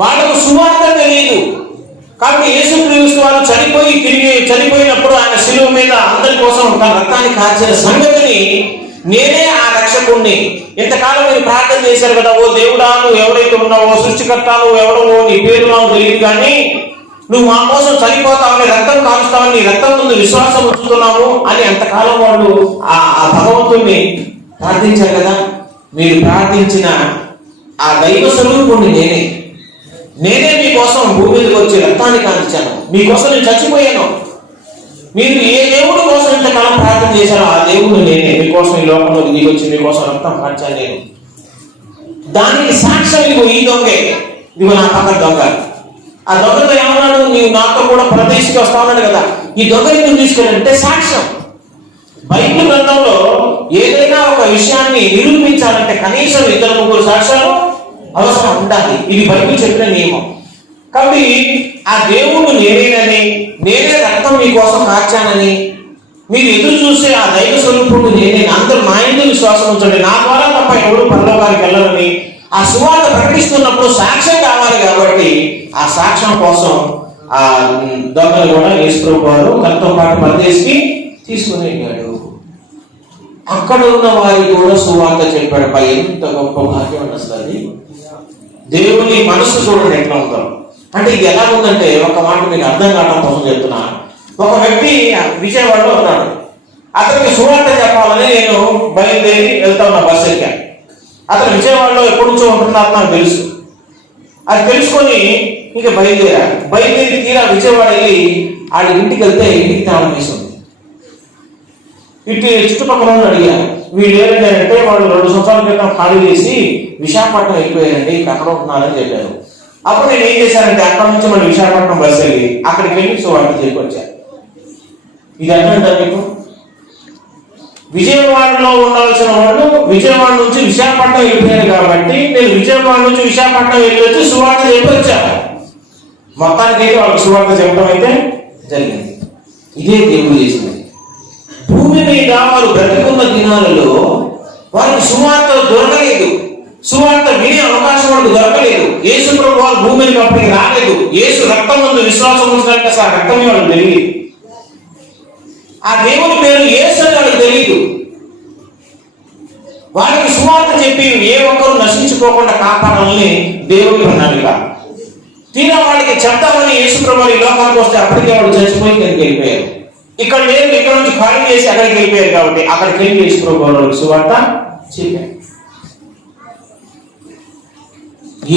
వాళ్ళకు సువార్త తెలియదు. కాబట్టి యేసుక్రీస్తు వారు చనిపోయినప్పుడు ఆయన శిలువ మీద అందరి కోసం తన రక్తాన్ని కార్చిన సంగతిని, నేనే ఆ రక్షకుణ్ణి, ఇంతకాలం మీరు ప్రార్థన చేశారు కదా, ఓ దేవుడా నువ్వు ఎవరైతే ఉన్నావో, సృష్టికర్త నువ్వు ఎవడవో, నీ పేరు నాకు తెలియదు, కానీ నువ్వు మా కోసం చనిపోతావని, రక్తం కాలుస్తావని, నీ రక్తం ముందు విశ్వాసం ఉంచుతున్నాము అని ఎంతకాలం వాళ్ళు ఆ భగవంతుణ్ణి ప్రార్థించారు కదా. మీరు ప్రార్థించిన ఆ దైవ స్వరూపుణ్ణి నేనే మీకోసం భూమి మీదకి వచ్చి రక్తాన్ని కాల్చాను, మీకోసం నేను చచ్చిపోయాను. మీరు ఏ దేవుడి కోసం ఇంతకాలం ప్రార్థన చేశారో ఆ దేవుడు నేనే, మీకోసం ఈ లోకంలోకి దిగి వచ్చి మీకోసం రక్తం కాల్చాను నేను. దానికి సాక్ష్యం ఇదిగో ఈ దొంగే, ఇదిగో నా పక్కన దొంగ. ఆ దొంగతో ఏమన్నాడు? నీవు నాతో కూడా పరదేశికి వస్తా ఉన్నాడు కదా, ఈ దొంగని నువ్వు తీసుకెళ్ళంటే సాక్ష్యం. బైబిల్ గ్రంథంలో ఏదైనా ఒక విషయాన్ని నిరూపించాలంటే కనీసం 2-3 సాక్ష్యాలు అవసరం ఉండాలి. ఇది బైబిల్ చెప్పిన నియమం. కాబట్టి ఆ దేవుడు నేనే రక్తం మీకోసం కార్చానని మీరు ఎదురు చూసే ఆ దైవ స్వరూపుడు నేనే, అందరూ నా యందు విశ్వాసం ఉంచండి, నా ద్వారా తప్ప ఎవరు పరలోకానికి వెళ్ళరని ఆ సువార్త ప్రకటిస్తున్నప్పుడు సాక్ష్యం కావాలి. కాబట్టి ఆ సాక్ష్యం కోసం ఆ దొంగలు కూడా యేసుప్రభువు వారు తనతో పాటు పరదేశికి తీసుకుని వెళ్ళాడు. అక్కడ ఉన్న వారికి కూడా సువార్త చెప్పాడు. ఎంత గొప్ప భాగ్యం అన్నది. దేవుని మనసు చూడండి ఎట్లా ఉంటారు అంటే. ఇది ఎలా ఉందంటే, ఒక మాట మీకు అర్థం కావడం కోసం చెప్తున్నా. ఒక వ్యక్తి విజయవాడలో ఉన్నాడు. అతనికి సువార్త చెప్పాలని నేను బయలుదేరి వెళ్తా ఉన్నా, బస్సు ఎక్కాను. అతను విజయవాడలో ఎప్పటి నుంచో ఉంటున్నారు నాకు తెలుసు. అది తెలుసుకొని ఇక బయలుదేరి తీరా విజయవాడ వెళ్ళి వాళ్ళ ఇంటికి వెళ్తే ఇంటికి తాళం వేసి ఉంది. ఇటు చుట్టుపక్కల అడిగారు, వీళ్ళు ఏంటంటే వాళ్ళు 2 సంవత్సరాల క్రితం ఖాళీ చేసి విశాఖపట్నం వెళ్ళిపోయారండి, అక్కడ ఉంటున్నారని చెప్పారు. అప్పుడు నేను ఏం చేశానంటే అక్కడ నుంచి మళ్ళీ విశాఖపట్నం బస్సు వెళ్ళి అక్కడికి వెళ్ళి సువార్త చెప్పొచ్చాను. ఇది అర్థం మీకు? విజయవాడలో ఉండాల్సిన వాళ్ళు విజయవాడ నుంచి విశాఖపట్నం వెళ్ళిపోయారు కాబట్టి నేను విజయవాడ నుంచి విశాఖపట్నం వెళ్ళి వచ్చి సువార్త చెప్పొచ్చాను. మొత్తానికైతే వాళ్ళకి సువార్త చెప్పడం అయితే జరిగింది. ఇదే దేవుడు చేసింది. భూమి మీద వారు బ్రతికున్న దినాలలో వారికి సువార్త దొరకలేదు, సువార్త వినే అవకాశం వారికి దొరకలేదు. యేసు ప్రభు వారు భూమి మీదకి అప్పటికి రాలేదు. యేసు రక్తం ముందు విశ్వాసం ఉంచినట్టు అసలు ఆ రక్తమే వాళ్ళకి తెలియదు. ఆ దేవుని పేరు యేసు అని వాళ్ళకి తెలియదు. వారికి సువార్త చెప్పి ఏ ఒక్కరు నశించుకోకుండా కాపాడాలని దేవుని ప్రణాళిక. తీరా వాళ్ళకి చెప్తామని యేసు ప్రభు ఈ లోకానికి వస్తే అప్పటికే వాళ్ళు చచ్చిపోయి ఇక్కడికి వెళ్ళిపోయారు. ఇక్కడ లేదు, ఇక్కడ నుంచి ఖాళీ చేసి అక్కడికి వెళ్ళిపోయారు కాబట్టి అక్కడికి వెళ్ళి యేసు ప్రభు వాళ్ళకి సువార్త చెప్పారు.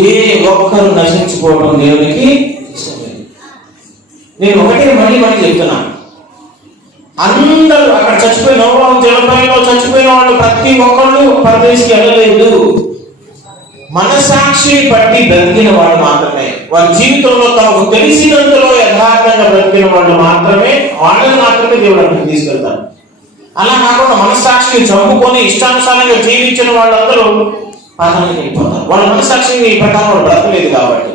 ఏ ఒక్కరు నశించుకోవడం దేవునికి ఇష్టలేదు. నేను ఒకటే మళ్ళీ చెప్తున్నాను, అందరూ అక్కడ చచ్చిపోయిన నోవహు జలప్రలయంలో చచ్చిపోయిన వాళ్ళు ప్రతి ఒక్కళ్ళు పరదేశికి వెళ్ళలేదు. మనసాక్షిని బట్టి బ్రతికిన వాళ్ళు మాత్రమే, వారి జీవితంలో తమకు తెలిసినంతలో యథార్థంగా బ్రతికిన వాళ్ళు మాత్రమే, వాళ్ళని మాత్రమే దేవుడు అక్కడికి తీసుకెళ్తారు. అలా కాకుండా మనస్సాక్షిని చంపుకొని ఇష్టానుసారంగా జీవించిన వాళ్ళందరూ పాతాళానికి వెళ్ళిపోతారు. వాళ్ళ మనస్సాక్షిని ప్రకారం వాళ్ళు బ్రతకలేదు కాబట్టి.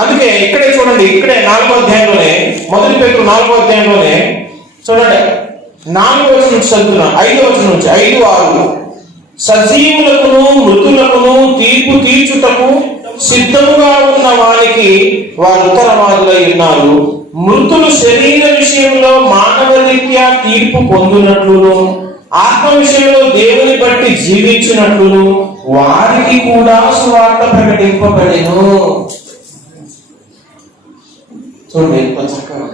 అందుకే ఇక్కడే చూడండి, ఇక్కడే 4వ అధ్యాయంలోనే, మొదటి పేతురు 4వ అధ్యాయంలోనే చూడండి, 4వ వచనం నుంచి చదువుతున్నాం, 5వ వచనం నుంచి 5, 6. సజీవులకును మృతులకును తీర్పు తీర్చుటకు సిద్ధముగా ఉన్న వారికి వారు ఉత్తరవాదులై ఉన్నారు. మృతులు శరీర విషయంలో మానవ రీత్యా తీర్పు పొందినట్లును, ఆత్మ విషయంలో దేవుని బట్టి జీవించినట్లును వారికి కూడా సువార్త ప్రకటింపబడెను. చూడండి ఎంత చక్కగా,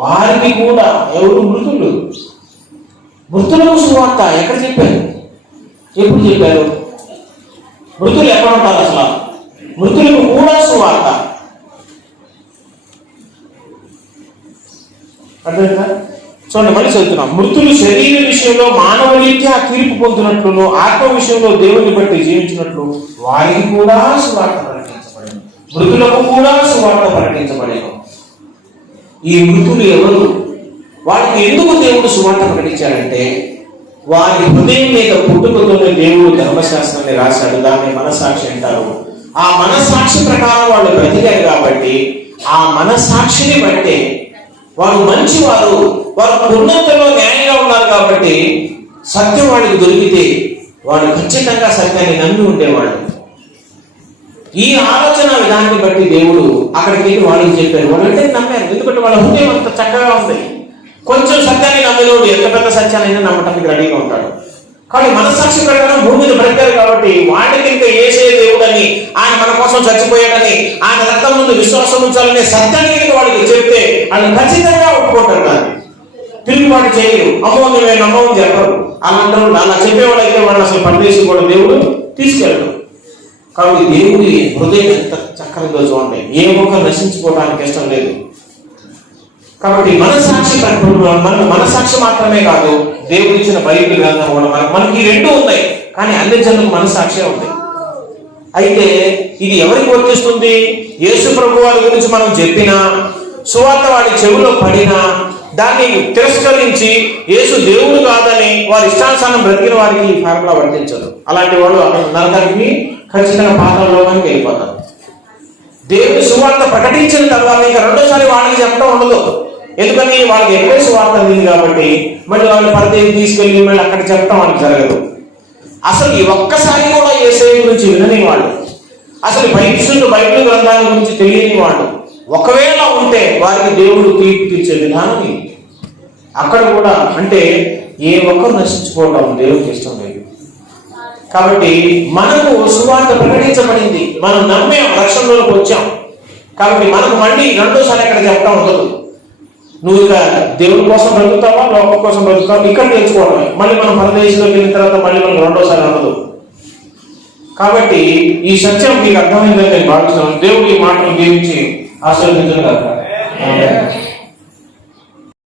వారికి కూడా, ఎవరు? మృతులు. మృతులకు సువార్త ఎక్కడ చెప్పారు? ఎప్పుడు చెప్పారు? మృతులు ఎక్కడ ఉంటారు అసలు? మృతులకు కూడా సువార్త. అర్థమైందా? చూడండి, మళ్ళీ చదువుతున్నాం. మృతులు శరీర విషయంలో మానవ రీత్యా తీర్పు పొందినట్లును, ఆత్మ విషయంలో దేవుని బట్టి జీవించినట్లు వారికి కూడా సువార్త ప్రకటించబడేను. మృతులకు కూడా సువార్త ప్రకటించబడేను. ఈ మృతులు ఎవరు? వారికి ఎందుకు దేవుడు సువార్త ప్రకటించాడంటే, వారి హృదయం మీద పుట్టుకతోనే దేవుడు ధర్మశాస్త్రాన్ని రాశాడు. దాన్ని మనస్సాక్షి అంటారు. ఆ మనస్సాక్షి ప్రకారం వాళ్ళు బ్రతికారు కాబట్టి, ఆ మనస్సాక్షిని బట్టే వారు మంచివారు, వారు ఉన్నతంలో న్యాయంగా ఉన్నారు కాబట్టి సత్యం వాడికి దొరికితే వాడు ఖచ్చితంగా సత్యాన్ని నమ్మి ఉండేవాడు. ఈ ఆలోచన విధానాన్ని బట్టి దేవుడు అక్కడికి వెళ్ళి వాళ్ళకి చెప్పారు. వాళ్ళు అంటే నమ్మారు, ఎందుకంటే వాళ్ళ హృదయం అంత చక్కగా ఉంది. కొంచెం సత్యాన్ని నమ్మినోడు ఎంత పెద్ద సత్యాన్ని నమ్మటానికి రెడీగా ఉంటాడు. కానీ మనస్సాక్షి ప్రకారం భూమి మీద బ్రతికారు కాబట్టి వాటికి ఇంకా ఏసే దేవుడని, ఆయన మన కోసం చచ్చిపోయాడని, ఆయన రక్తం ముందు విశ్వాసం ఉంచాలనే సత్యాన్ని వాడికి చెప్తే వాళ్ళు ఖచ్చితంగా ఒప్పుకుంటారు. దాన్ని తిరుగుబాటు చేయరు. అమ్మో మేము నమ్మని చెప్పరు. అలాంటారు. అలా చెప్పేవాళ్ళు అయితే వాళ్ళు అసలు పరదేశం కూడా దేవుడు తీసుకెళ్ళడు. కాబట్టి దేవుడి హృదయం ఎంత చక్కగా చూడండి. ఏ ఒక్క నశించుకోవడానికి ఇష్టం లేదు. కాబట్టి మనసాక్షి మనసాక్షి మాత్రమే కాదు, దేవుడు ఇచ్చిన బైబిల్ గ్రంథం కూడా మనకి రెండు ఉన్నాయి. కానీ అన్ని జనులకు మనసాక్షి ఉంది. అయితే ఇది ఎవరికి వర్తిస్తుంది? యేసు ప్రభు వారి గురించి మనం చెప్పినా, సువార్త వాడి చెవిలో పడినా దాన్ని తిరస్కరించి యేసు దేవుడు కాదని వారి ఇష్టానుసారం బ్రతికిన వారికి ఈ ఫార్ములా వర్తించదు. అలాంటి వాళ్ళు నరకానికి ఖచ్చితంగా పాతాళలోకానికి వెళ్ళిపోతారు. దేవుని సువార్త ప్రకటించిన తర్వాత ఇంకా రెండోసారి వాళ్ళకి చెప్పడం ఉండదు. ఎందుకని? వాళ్ళకి ఎక్కువ సువార్త అందింది కాబట్టి మళ్ళీ వాళ్ళు పరదేశం తీసుకెళ్ళి మళ్ళీ అక్కడ చెప్పడం వాళ్ళకి జరగదు. అసలు ఈ ఒక్కసారి కూడా యేసయ్య గురించి వినని వాళ్ళు, అసలు బైబిల్ గ్రంథాల గురించి తెలియని వాళ్ళు ఒకవేళ ఉంటే వారికి దేవుడు తీర్పు తీర్చే విధానం ఇది. అక్కడ కూడా అంటే ఏ ఒక్కరు నశించుకోవడం దేవుడికి ఇష్టం లేదు. కాబట్టి మనకు సువార్త ప్రకటించబడింది, మనం నమ్మాం, రక్షణలోకి వచ్చాం. కాబట్టి మనకు మళ్ళీ రెండోసారి అక్కడ చెప్పడం ఉండదు. నువ్వు ఇక దేవుడి కోసం బ్రతుకుతావా, లోకం కోసం బ్రతుకుతావా, ఇక్కడ నేర్చుకోవడమే. మళ్ళీ మనం పరదేశంలోకి వెళ్ళిన తర్వాత మళ్ళీ మనకు రెండోసారి ఉండదు. కాబట్టి ఈ సత్యం మీకు అర్థమైందని నేను భావిస్తున్నాను. దేవుడి మాటలు దీవించి ఆశీర్వదించను గాక.